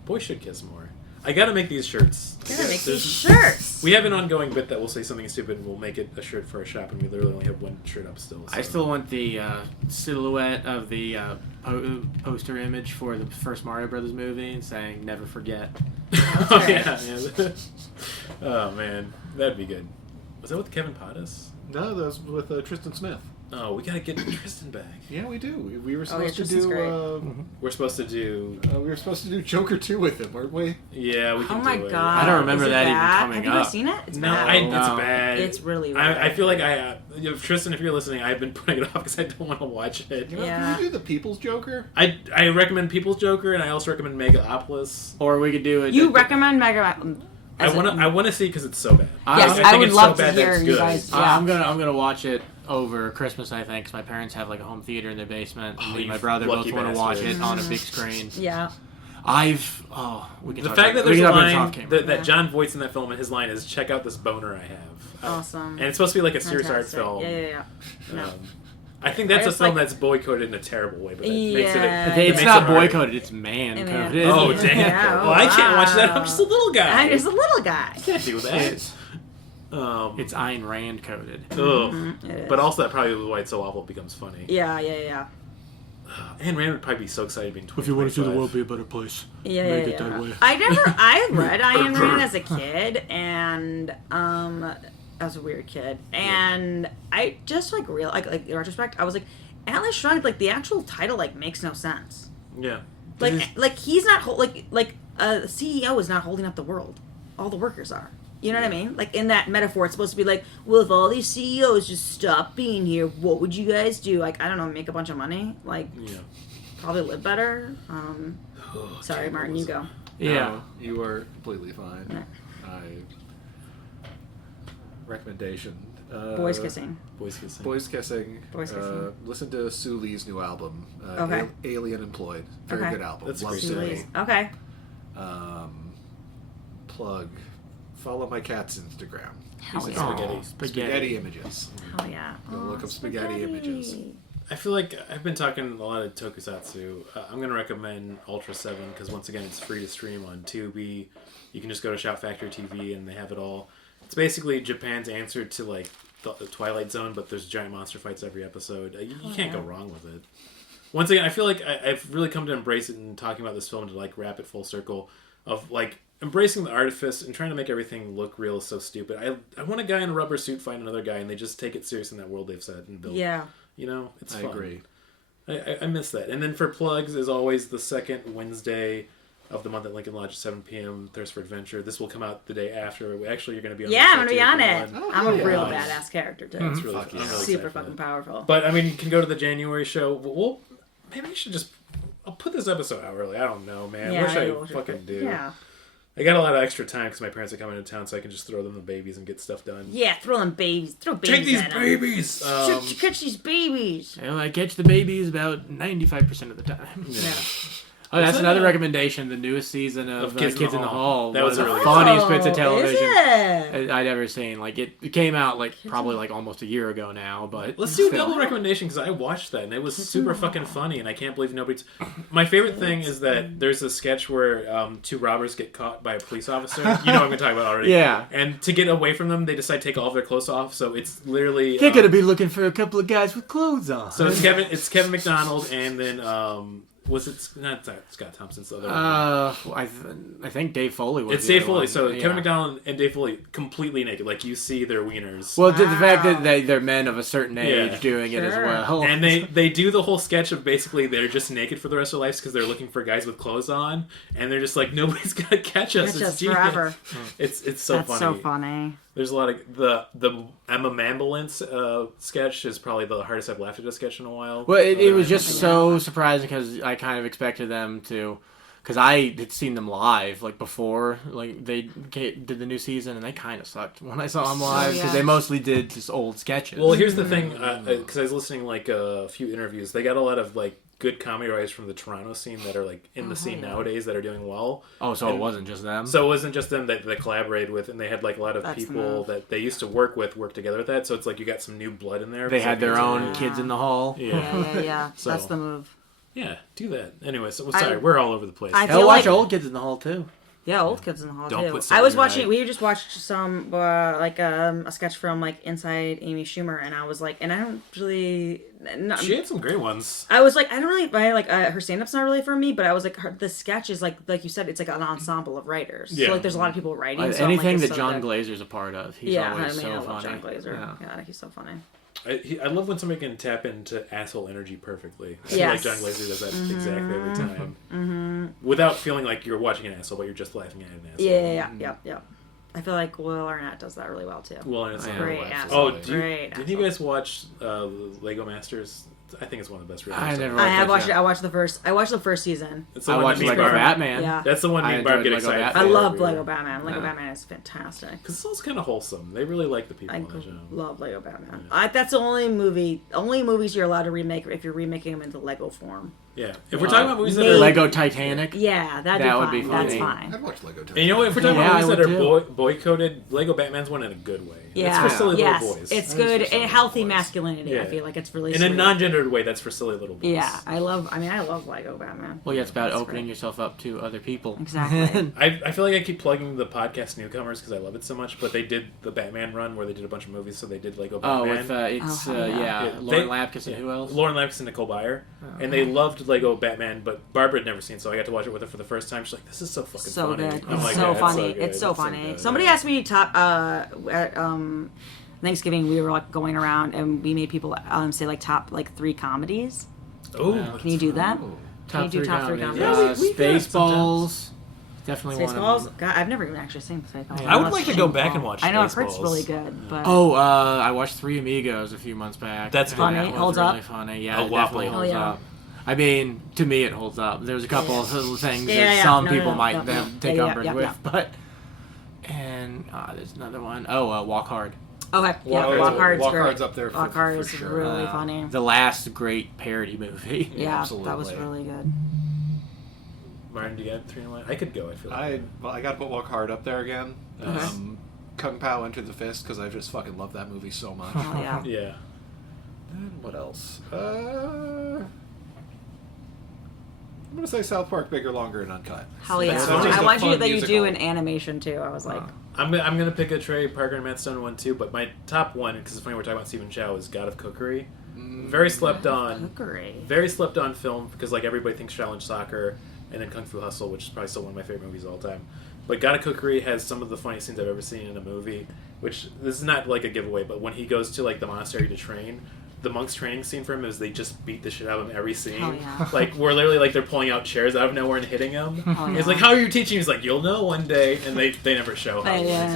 Boys should kiss more. I gotta make these shirts. Gotta make these There's- shirts. We have an ongoing bit that we'll say something stupid and we'll make it a shirt for a shop, and we literally only have one shirt up still. I so. still want the silhouette of the poster image for the first Mario Brothers movie saying "Never Forget." Oh, yeah. Oh man, that'd be good. Was that with Kevin Pottis? No, that was with Tristan Smith. Oh, we gotta get Tristan back. Yeah, we do. We were yeah, supposed to Tristan's do. great. We're supposed to do. We were supposed to do Joker 2 with him, weren't we? Yeah, we Oh can my do it. god. I don't remember Is it that even bad? coming Have you ever up. seen it? It's No, bad. it's No. bad. It's really bad. I feel like Tristan, if you're listening, I've been putting it off because I don't want to watch it. You know, Yeah. Can we do the People's Joker? I recommend People's Joker, and I also recommend Megalopolis. Or we could do it. You recommend Mega? I want to see because it's so bad. Yes, Like, I think would it's love so to bad that hear it's you good. guys. Yeah. I'm gonna watch it over Christmas, I think, 'cause my parents have like a home theater in their basement. And Oh, me and you my brother both lucky want to watch bastards. it on a big screen. Yeah. We can The talk fact about, that we there's can a talk about it off line camera. that John Voight's in that film, and his line is "Check out this boner I have." Awesome. And it's supposed to be like a serious art Fantastic. film. Yeah. No. I think that's I a just film like- that's boycotted in a terrible way, but that makes Yeah. it. It's makes not it hard. boycotted; it's man coded. Oh damn! Yeah, Well, I can't watch that. wow. I'm just a little guy. I'm just a little guy. I can't do that. It's It's Ayn Rand coded. It is. But also that probably is why it's so awful it becomes funny. Yeah. Ayn Rand would probably be so excited being 20. If you want to see the world be a better place, Yeah. make it that way. I read Ayn Rand as a kid, and I was a weird kid, and I just like in retrospect, I was like, Atlas Shrugged, like the actual title like makes no sense. Yeah. Like he's not like a CEO is not holding up the world. All the workers are. You know what I mean? Like in that metaphor, it's supposed to be like, well, if all these CEOs just stop being here, what would you guys do? Like, I don't know, make a bunch of money? Like, Yeah. probably live better? Sorry, Martin, you go. Yeah. No, you are completely fine. Yeah. Recommendation. Boys kissing. Boys kissing. Boys kissing. Boys kissing. Listen to Sue Lee's new album. Okay. Alien Employed. Very Okay. good album. That's a Love great Sue album. Lee. Okay. Plug. Follow my cat's Instagram. Hell He's yeah. spaghetti. Spaghetti images. Oh yeah. Go look up spaghetti images. I feel like I've been talking a lot of tokusatsu. I'm going to recommend Ultra 7 because once again it's free to stream on Tubi. You can just go to Shout Factory TV and they have it all. It's basically Japan's answer to like the Twilight Zone, but there's giant monster fights every episode. You can't go wrong with it. Once again, I feel like I've really come to embrace it in talking about this film to like wrap it full circle of like embracing the artifice and trying to make everything look real is so stupid. I want a guy in a rubber suit fight another guy, and they just take it serious in that world they've set and built. Yeah. You know, it's I fun. agree. I miss that. And then for plugs, as always, the second Wednesday of the month at Lincoln Lodge at 7 p.m. Thirst for Adventure. This will come out the day after. Actually, you're going to be on. Yeah, I'm the gonna show be on too, it. Oh, I'm a yeah. real Nice. badass character too. It's really, Fuck yeah. I'm really Super excited for fucking that. powerful. But I mean, you can go to the January show. Well, maybe I should just. I'll put this episode out early. I don't know, man. Yeah, What should will. I fucking do? Yeah. I got a lot of extra time because my parents are coming to town, so I can just throw them the babies and get stuff done. Yeah, throw them babies. Throw babies. Take these at 'em. babies. Catch these babies. You know, I catch the babies about 95% of the time. Yeah. Oh, that's that another a- recommendation. The newest season of Kids in the Hall. That was one a of really the good funniest Oh, bits of television is it? I'd ever seen. Like it came out like probably like almost a year ago now, but Let's do a still. double recommendation because I watched that and it was super fucking funny and I can't believe nobody's. My favorite thing is that there's a sketch where two robbers get caught by a police officer. You know what I'm going to talk about already. Yeah. And to get away from them, they decide to take all of their clothes off. So it's literally. They're gonna be looking for a couple of guys with clothes on. So it's Kevin McDonald and then was it not Scott Thompson's the other one? I think Dave Foley was. It's the Dave other Foley. one. So Yeah. Kevin McDonald and Dave Foley completely naked, like you see their wieners. Well, the fact Wow. that they're men of a certain age Yeah. doing it as Sure. well. And they do the whole sketch of basically they're just naked for the rest of their lives because they're looking for guys with clothes on, and they're just like nobody's gonna catch us. Catch It's us genius. forever. It's so That's funny. so funny. There's a lot of the Emma Mambulance sketch is probably the hardest I've laughed at a sketch in a while. Well, it was just so surprising because I kind of expected them to, because I had seen them live like before, like they did the new season and they kind of sucked when I saw them live because yeah. they mostly did just old sketches. Well, here's the thing, because I was listening like a few interviews. They got a lot of like good comedy writers from the Toronto scene that are like in the scene nowadays that are doing well. oh, so and- it wasn't just them. So it wasn't just them that they collaborated with, and they had like a lot of That's the people move. that they used to work together with that. So it's like you got some new blood in there. They had their It's own like- kids in the hall. Yeah. Yeah. So- That's the move. Yeah, do that. Anyway, so sorry, we're all over the place. I Hell, feel watch like- old kids in the hall too. Yeah, old kids in the hall Don't too. put I was Saturday watching. Night. We just watched some a sketch from like Inside Amy Schumer, and I was like, and I don't really. She had some great ones. I was like, I don't really buy like her stand up's not really for me, but I was like, the sketch is like you said, it's like an ensemble of writers. Yeah. So like, there's a lot of people writing. So I'm like, Anything it's that so John good. Glazer's a part of, he's Yeah, always I mean, so I love funny. John Glazer. Yeah. Yeah, he's so funny. I love when somebody can tap into asshole energy perfectly. I feel like Yes. John Glazer does that exactly every time. Without feeling like you're watching an asshole, but you're just laughing at an asshole. Yeah. I feel like Will Arnett does that really well too. Well, and it's Yeah. not Great oh, asshole. didn't Great you asshole. guys watch Lego Masters? I think it's one of the best. I never I have that watched show. it. I watched the first season. It's the I one watched that me and Lego Barb- Batman. Yeah. That's the one me I and Barb get enjoyed Lego excited Batman. I for love every year. Lego Batman. Lego Yeah. Batman is fantastic. Because it's also kind of wholesome. They really like the people I on the show. love Lego Batman. That's the only movies you're allowed to remake if you're remaking them into Lego form. Yeah. If we're talking about movies that are Lego Titanic. Yeah, That would be That's funny. fine. I'd watch Lego. And you know what? If we're talking Yeah, about I movies that would are too. boy-coded, Lego Batman's one in a good way. Yeah, It's for silly yes, little boys. it's That is good. for silly And healthy little boys. masculinity. Yeah. I feel like it's really in a sweet. non-gendered way, that's for silly little boys. Yeah, I love Lego Batman. Well, yeah, it's about That's opening great. yourself up to other people. Exactly. I feel like I keep plugging the podcast newcomers because I love it so much, but they did the Batman run where they did a bunch of movies, so they did Lego Oh, Batman. with Oh, hell yeah. Yeah, Lauren they- Lapkus and who else? Lauren Lapkus and Nicole Byer. And they loved Lego Batman, but Barbara had never seen it, so I got to watch it with her for the first time. She's like, this is so fucking So funny. good. I'm It's like, so "Yeah, it's funny. good. It's so It's funny. good." Somebody asked me at Thanksgiving, we were like going around and we made people say like top like 3 comedies. Oh, Can you do that? Can you do top 3 comedies? Yeah, we got it Spaceballs. Definitely one Spaceballs? of them. God, I've never even actually seen Spaceballs. I would like to go back and watch I know I've heard it's Spaceballs. really good, but Oh, I watched Three Amigos a few months back. That's and funny. that was Holds really up? funny. Yeah, Oh, it definitely wow. holds Oh, yeah. up. I mean, to me, it holds up. There's a couple of little things Yeah, that yeah, some no, people no, might no, no. take Yeah, umbrage yeah, with, yeah. but and there's another one. Oh, Walk Hard. okay, yeah, Hard's- Walk Hard's Walk great. Hard's up there Walk for Hard is sure. really funny. The last great parody movie. Yeah, absolutely. that was really good. Martin, do you got 3 in line? I could go, I feel like. I got to put Walk Hard up there again. Okay. Kung Pao Enter the Fist because I just fucking love that movie so much. Oh, yeah. Yeah. And what else? I'm gonna say South Park, bigger, longer, and uncut. Hell yeah! That's just I a want you fun that you do musical. an animation too. I was like, I'm gonna pick a Trey Parker and Matt Stone one too, but my top one, because it's funny we're talking about Stephen Chow, is God of Cookery. Very slept on. cookery. Very slept on film because like everybody thinks Challenge Soccer and then Kung Fu Hustle, which is probably still one of my favorite movies of all time. Like, Gotta Cookery has some of the funniest scenes I've ever seen in a movie, which, this is not, like, a giveaway, but when he goes to, like, the monastery to train, the monks' training scene for him is they just beat the shit out of him every scene. Oh, yeah. Like, we're literally, like, they're pulling out chairs out of nowhere and hitting him. Oh, He's yeah. like, how are you teaching? He's like, you'll know one day. And they never show how. Yeah.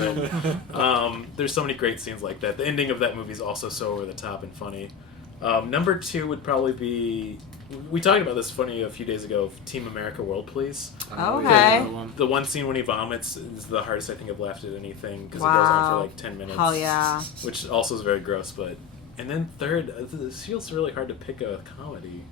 So, there's so many great scenes like that. The ending of that movie is also so over the top and funny. Number 2 would probably be... We talked about this funny a few days ago, Team America World Police. Okay. The one scene when he vomits is the hardest I think I've laughed at anything, because it Wow. goes on for like 10 minutes. Hell yeah. Which also is very gross, but... And then third, this feels really hard to pick a comedy.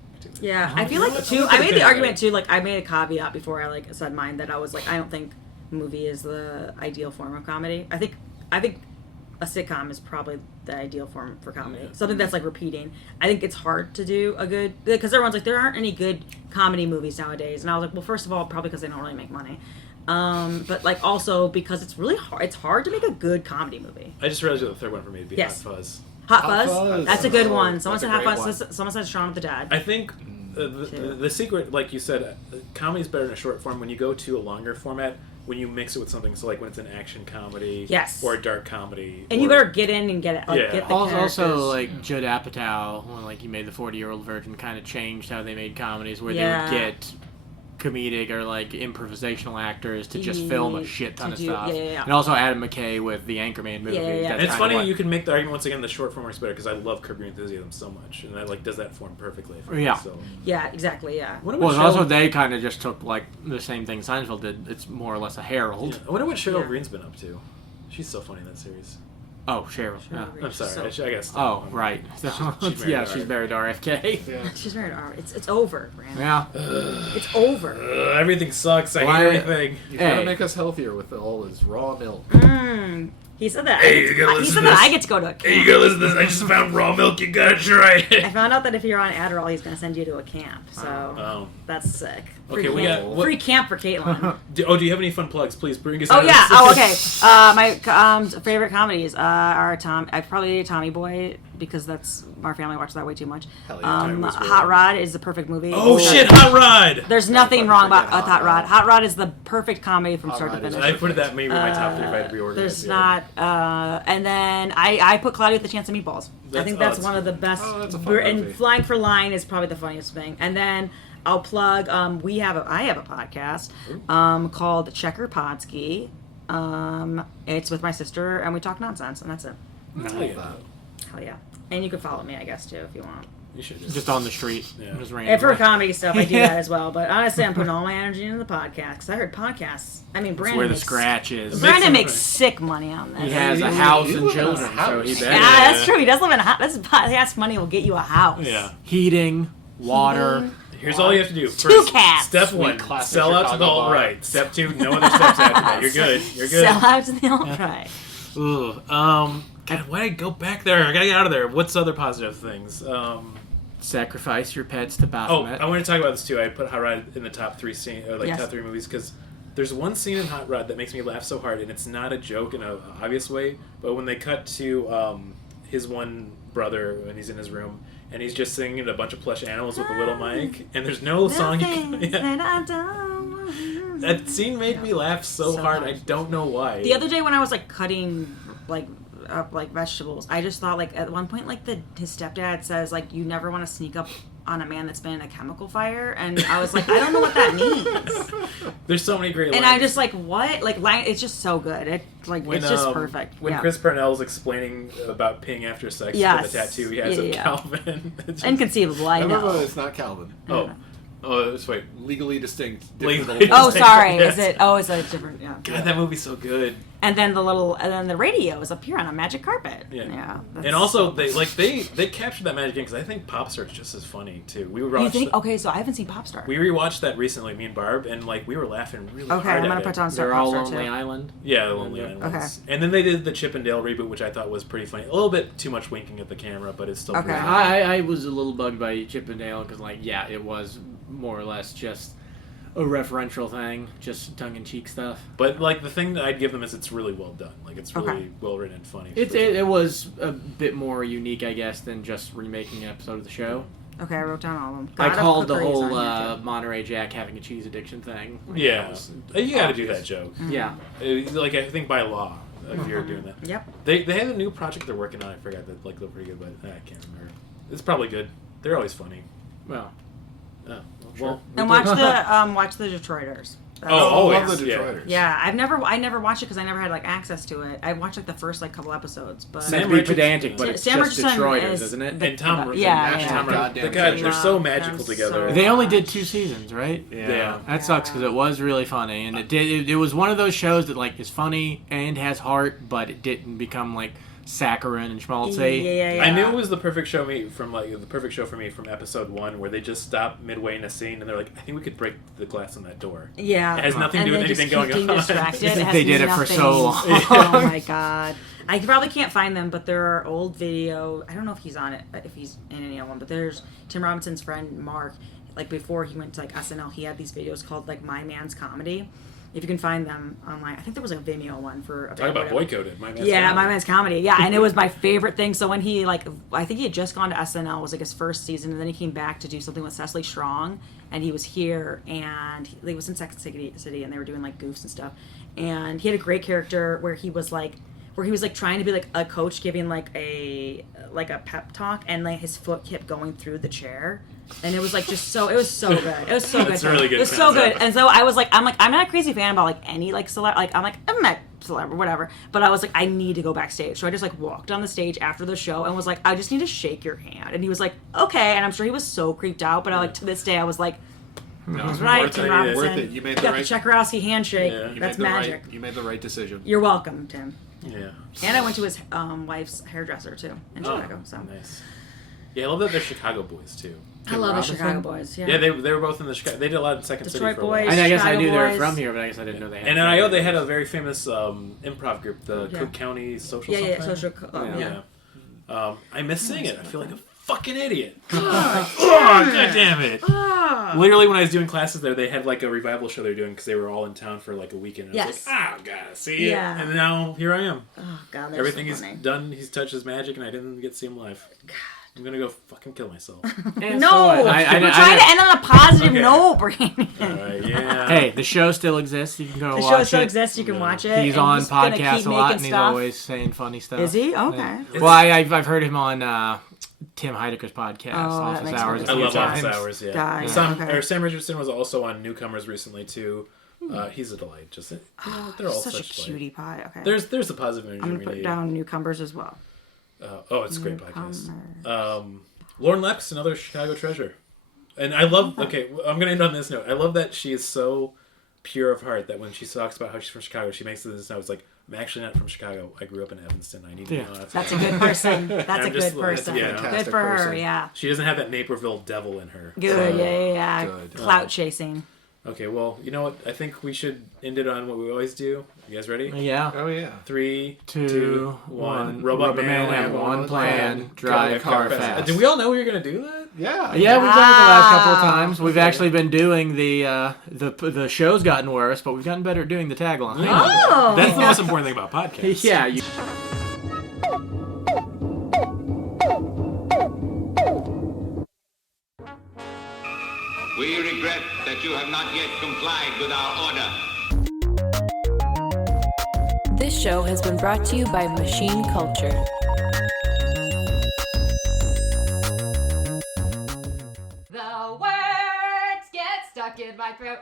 Yeah, I feel like too. I made the argument too. Like I made a caveat before I like said mine that I was like I don't think movie is the ideal form of comedy. I think a sitcom is probably the ideal form for comedy. Something that's like repeating. I think it's hard to do a good because everyone's like there aren't any good comedy movies nowadays, and I was like, well, first of all, probably because they don't really make money. But like also because it's really hard. It's hard to make a good comedy movie. I just realized the third one for me would be Yes. Hot Fuzz. Hot Hot Fuzz. Fuzz. That's a good Oh, one. Someone that's said a Hot great Fuzz. Someone said Shaun of the Dead. I think the secret, like you said, comedy's better in a short form. When you go to a longer format, when you mix it with something, so like when it's an action comedy, Yes. or a dark comedy, And or, you better get in and get it. Like, Yeah. get the Also, characters. like Judd Apatow, when like he made the 40-Year-Old Virgin, kind of changed how they made comedies, where Yeah. they would get comedic or like improvisational actors to just film a shit ton of stuff. Yeah. And also Adam McKay with the Anchorman movie. Yeah. That's And it's kinda funny what- you can make the argument once again the short form works better because I love Curb Your Enthusiasm so much, and that like does that form perfectly. For me, Yeah. So. Yeah, exactly. Yeah. What Well, about and also Cheryl- they kind of just took like the same thing Seinfeld did. It's more or less a herald. Yeah. I wonder what Cheryl Yeah. Green's been up to. She's so funny in that series. Oh, Cheryl. Yeah. Green. I'm sorry. So- I guess. Oh, right. She's married Yeah, to she's married to RFK. Yeah. She's married to Art. It's over, Brandon. Yeah. It's over. Everything sucks. I Why- hate everything. You Hey. gotta make us healthier with all this raw milk. He said that. Hey, you gotta He listen said to that this. I get to go to a camp. gotta listen to this. I just found raw milk. You gotta try I found out that if you're on Adderall, he's going to send you to a camp. So Oh. that's sick. Okay, Free we camp. got- what- free camp for Caitlin. Do you have any fun plugs? Please bring us. Oh out of yeah. this. Oh okay. My favorite comedies are I probably Tommy Boy because that's our family watches that way too much. Hell yeah, Tommy Boy's great. Hot Rod is the perfect movie. Oh shit! Hot Rod. There's nothing fucking wrong about forget Hot Rod. Hot Rod is the perfect comedy from Hot start to Rod is finish. I put that maybe in my top 3 if I had to reorganize. There's the not, and then I put Cloudy with a Chance of Meatballs. I think that's that's one of the best. Oh, that's a fun and movie. Flying for Line is probably the funniest thing. And then I'll plug. I have a podcast called Checkeroski. It's with my sister, and we talk nonsense, and that's it. Hell yeah. Hell yeah! And you can follow me, I guess, too, if you want. You should Just on the street. Yeah. Just And for randomly. comedy stuff, I do that as well. But honestly, I'm putting all my energy into the podcast because I heard podcasts. I mean, That's Brandon where the makes, scratch is. Brandon some makes money. sick money on this. He has a You house live and in a children, so house. he Yeah, better. that's true. He does live in a house. This podcast money will get you a house. Yeah. Heating, water. Here's all you have to do. Two First, cats. Step 1, classic sell out to the Chicago bar. alt-right. Step 2, no other steps after that. You're good. You're good. Sell out to the alt-right. Ooh, God, why did I go back there? I gotta get out of there. What's other positive things? Sacrifice your pets to Oh, Baphomet. I want to talk about this too. I put Hot Rod in the top 3 scene, or like Yes. top 3 movies because there's one scene in Hot Rod that makes me laugh so hard, and it's not a joke in an obvious way. But when they cut to his one brother when he's in his room, and he's just singing a bunch of plush animals with a little mic, and there's no song. That scene made me laugh so hard. I don't know why. The other day when I was like cutting up vegetables, I just thought like at one point like his stepdad says like you never want to sneak up on a man that's been in a chemical fire, and I was like I don't know what that means, There's so many great. and lines. I'm just like what it's just so good. It's just perfect. When Yeah. Chris Parnell's explaining about peeing after sex Yes. for the tattoo he has of Yeah. Calvin. It's just- Inconceivable, I Remember, know. it's not Calvin. Oh, wait. Legally distinct. Legally different Oh, sorry. Yes. Is it? Oh, it's a different. Yeah. God, that movie's so good. And then the radio is up here on a magic carpet. Yeah. That's And also, so they captured that magic in because I think Pop Star's just as funny too. We watched. You think? Okay, so I haven't seen Popstar. We rewatched that recently, me and Barb, and like we were laughing really Okay, hard I'm gonna at put it. on some They're all Popstar Lonely too. Island. Yeah, the Lonely Island ones. And then they did the Chip and Dale reboot, which I thought was pretty funny. A little bit too much winking at the camera, but it's still Okay. pretty funny. I was a little bugged by Chip and Dale because, like, yeah, it was more or less just a referential thing, just tongue-in-cheek stuff. But like the thing that I'd give them is it's really well done. Like it's really Okay. well written and funny. It was a bit more unique, I guess, than just remaking an episode of the show. Okay, I wrote down all of them. I God of called the Cookery is whole on here, too. Monterey Jack having a cheese addiction thing. Like, Yeah, that was you got to do obvious. that joke. Yeah. Like I think by law, if you're doing that. Yep. They have a new project they're working on. I forgot that like looked pretty good, but I can't remember. It's probably good. They're always funny. Well, Well, And watch the Detroiters. That's- always. Love the Yeah. Detroiters. Yeah, I never watched it because I never had like access to it. I watched like the first like couple episodes, but Sam not to be Richardson- pedantic, but it's Sam just Richardson Detroiters, is isn't it? the- And Tom, yeah, and yeah. Tom, Goddamn the guys, they're so Love magical them together. so They only did much. 2 seasons, right? Yeah. That sucks because it was really funny, and it was one of those shows that like is funny and has heart, but it didn't become like saccharine and schmaltzy. Yeah. I knew it was the perfect show for me from episode 1, where they just stop midway in a scene and they're like, I think we could break the glass on that door. Yeah. It has nothing to do And with they just anything keep going being on. distracted. I think has they did it for nothing- so long. Oh my god. I probably can't find them, but there are old video. I don't know if he's on it, if he's in any of them, but there's Tim Robinson's friend Mark. Like before he went to like SNL, he had these videos called like My Man's Comedy. If you can find them online, I think there was a Vimeo one for. Talk about boycotted. My man's Yeah, Comedy. My Man's Comedy. Yeah, and it was my favorite thing. So when he like, I think he had just gone to SNL, was like his first season, and then he came back to do something with Cecily Strong, and he was here, and he was in Sex and City, and they were doing like goofs and stuff, and he had a great character where he was like trying to be like a coach giving like a pep talk, and like his foot kept going through the chair. And it was like it was so good. It was so That's good. really good It was so concept. good. And so I'm not a crazy fan about like any like celeb. Like I'm not celeb or whatever. But I was like, I need to go backstage. So I just like walked on the stage after the show and was like, I just need to shake your hand. And he was like, okay. And I'm sure he was so creeped out. But I like to this day I was like, No, he's right, worth Tim it. Robinson. Worth it. You made the got right- the Checkeroski handshake. Yeah. You That's made the magic. You made the right decision. You're welcome, Tim. Yeah. And I went to his wife's hairdresser too in Chicago. So Nice. Yeah, I love that they're Chicago boys too. I love the Robinson? Chicago boys. Yeah. Yeah, they were both in the Chicago. They did a lot in Second Detroit City for a while. boys. I guess I Chicago knew they were boys. from here, but I guess I didn't know they had. And in IO, they had a very famous improv group, the Yeah. Cook County Social. Yeah, something. social. Yeah. I miss seeing it. I feel like a fucking idiot. God damn it. Literally, when I was doing classes there, they had like a revival show they were doing because they were all in town for like a weekend. And I was Yes. like, gotta see it. Yeah. And now here I am. Oh god, they're Everything so he's funny. done, he's touched his magic, and I didn't get to see him live. I'm gonna go fucking kill myself. No, we're trying to end on a positive Okay. note, Brandon. Alright, yeah. Hey, the show still exists. You can go The watch show still it. exists. You can watch it. He's and on gonna podcasts keep a lot, making and he's stuff. always saying funny stuff. Is he? Okay. Yeah. Well, I've heard him on Tim Heidecker's podcast, Oh, that Office makes Hours. sense. a I few love Office times. Hours, yeah. Guy, okay. Sam Richardson was also on Newcomers recently, too. He's a delight. Just they're all Such a such delight. cutie pie. Okay. There's a positive energy. I'm gonna we put need. down newcomers as well. It's a great podcast. Newcomers. Lauren Lepp's another Chicago treasure. And I love, okay, I'm going to end on this note. I love that she is so pure of heart that when she talks about how she's from Chicago, she makes this note. It's like, I'm actually not from Chicago. I grew up in Evanston. I need to know That's a good person. That's a I'm just- good person. yeah. Good Fantastic for her. person. Yeah. She doesn't have that Naperville devil in her. Good. Yeah. Good. Clout chasing. Okay, well, you know what? I think we should end it on what we always do. You guys ready? Yeah. Oh yeah. 3, 2, 2, 1. Robot Man had one plan: drive car fast. Did we all know we were going to do that? Yeah. Yeah, we've done it the last couple of times. We've actually been doing the show's gotten worse, but we've gotten better at doing the tagline. Oh. That's the most important thing about podcasts. Yeah. You, We regret that you have not yet complied with our order. This show has been brought to you by Machine Culture. The words get stuck in my throat.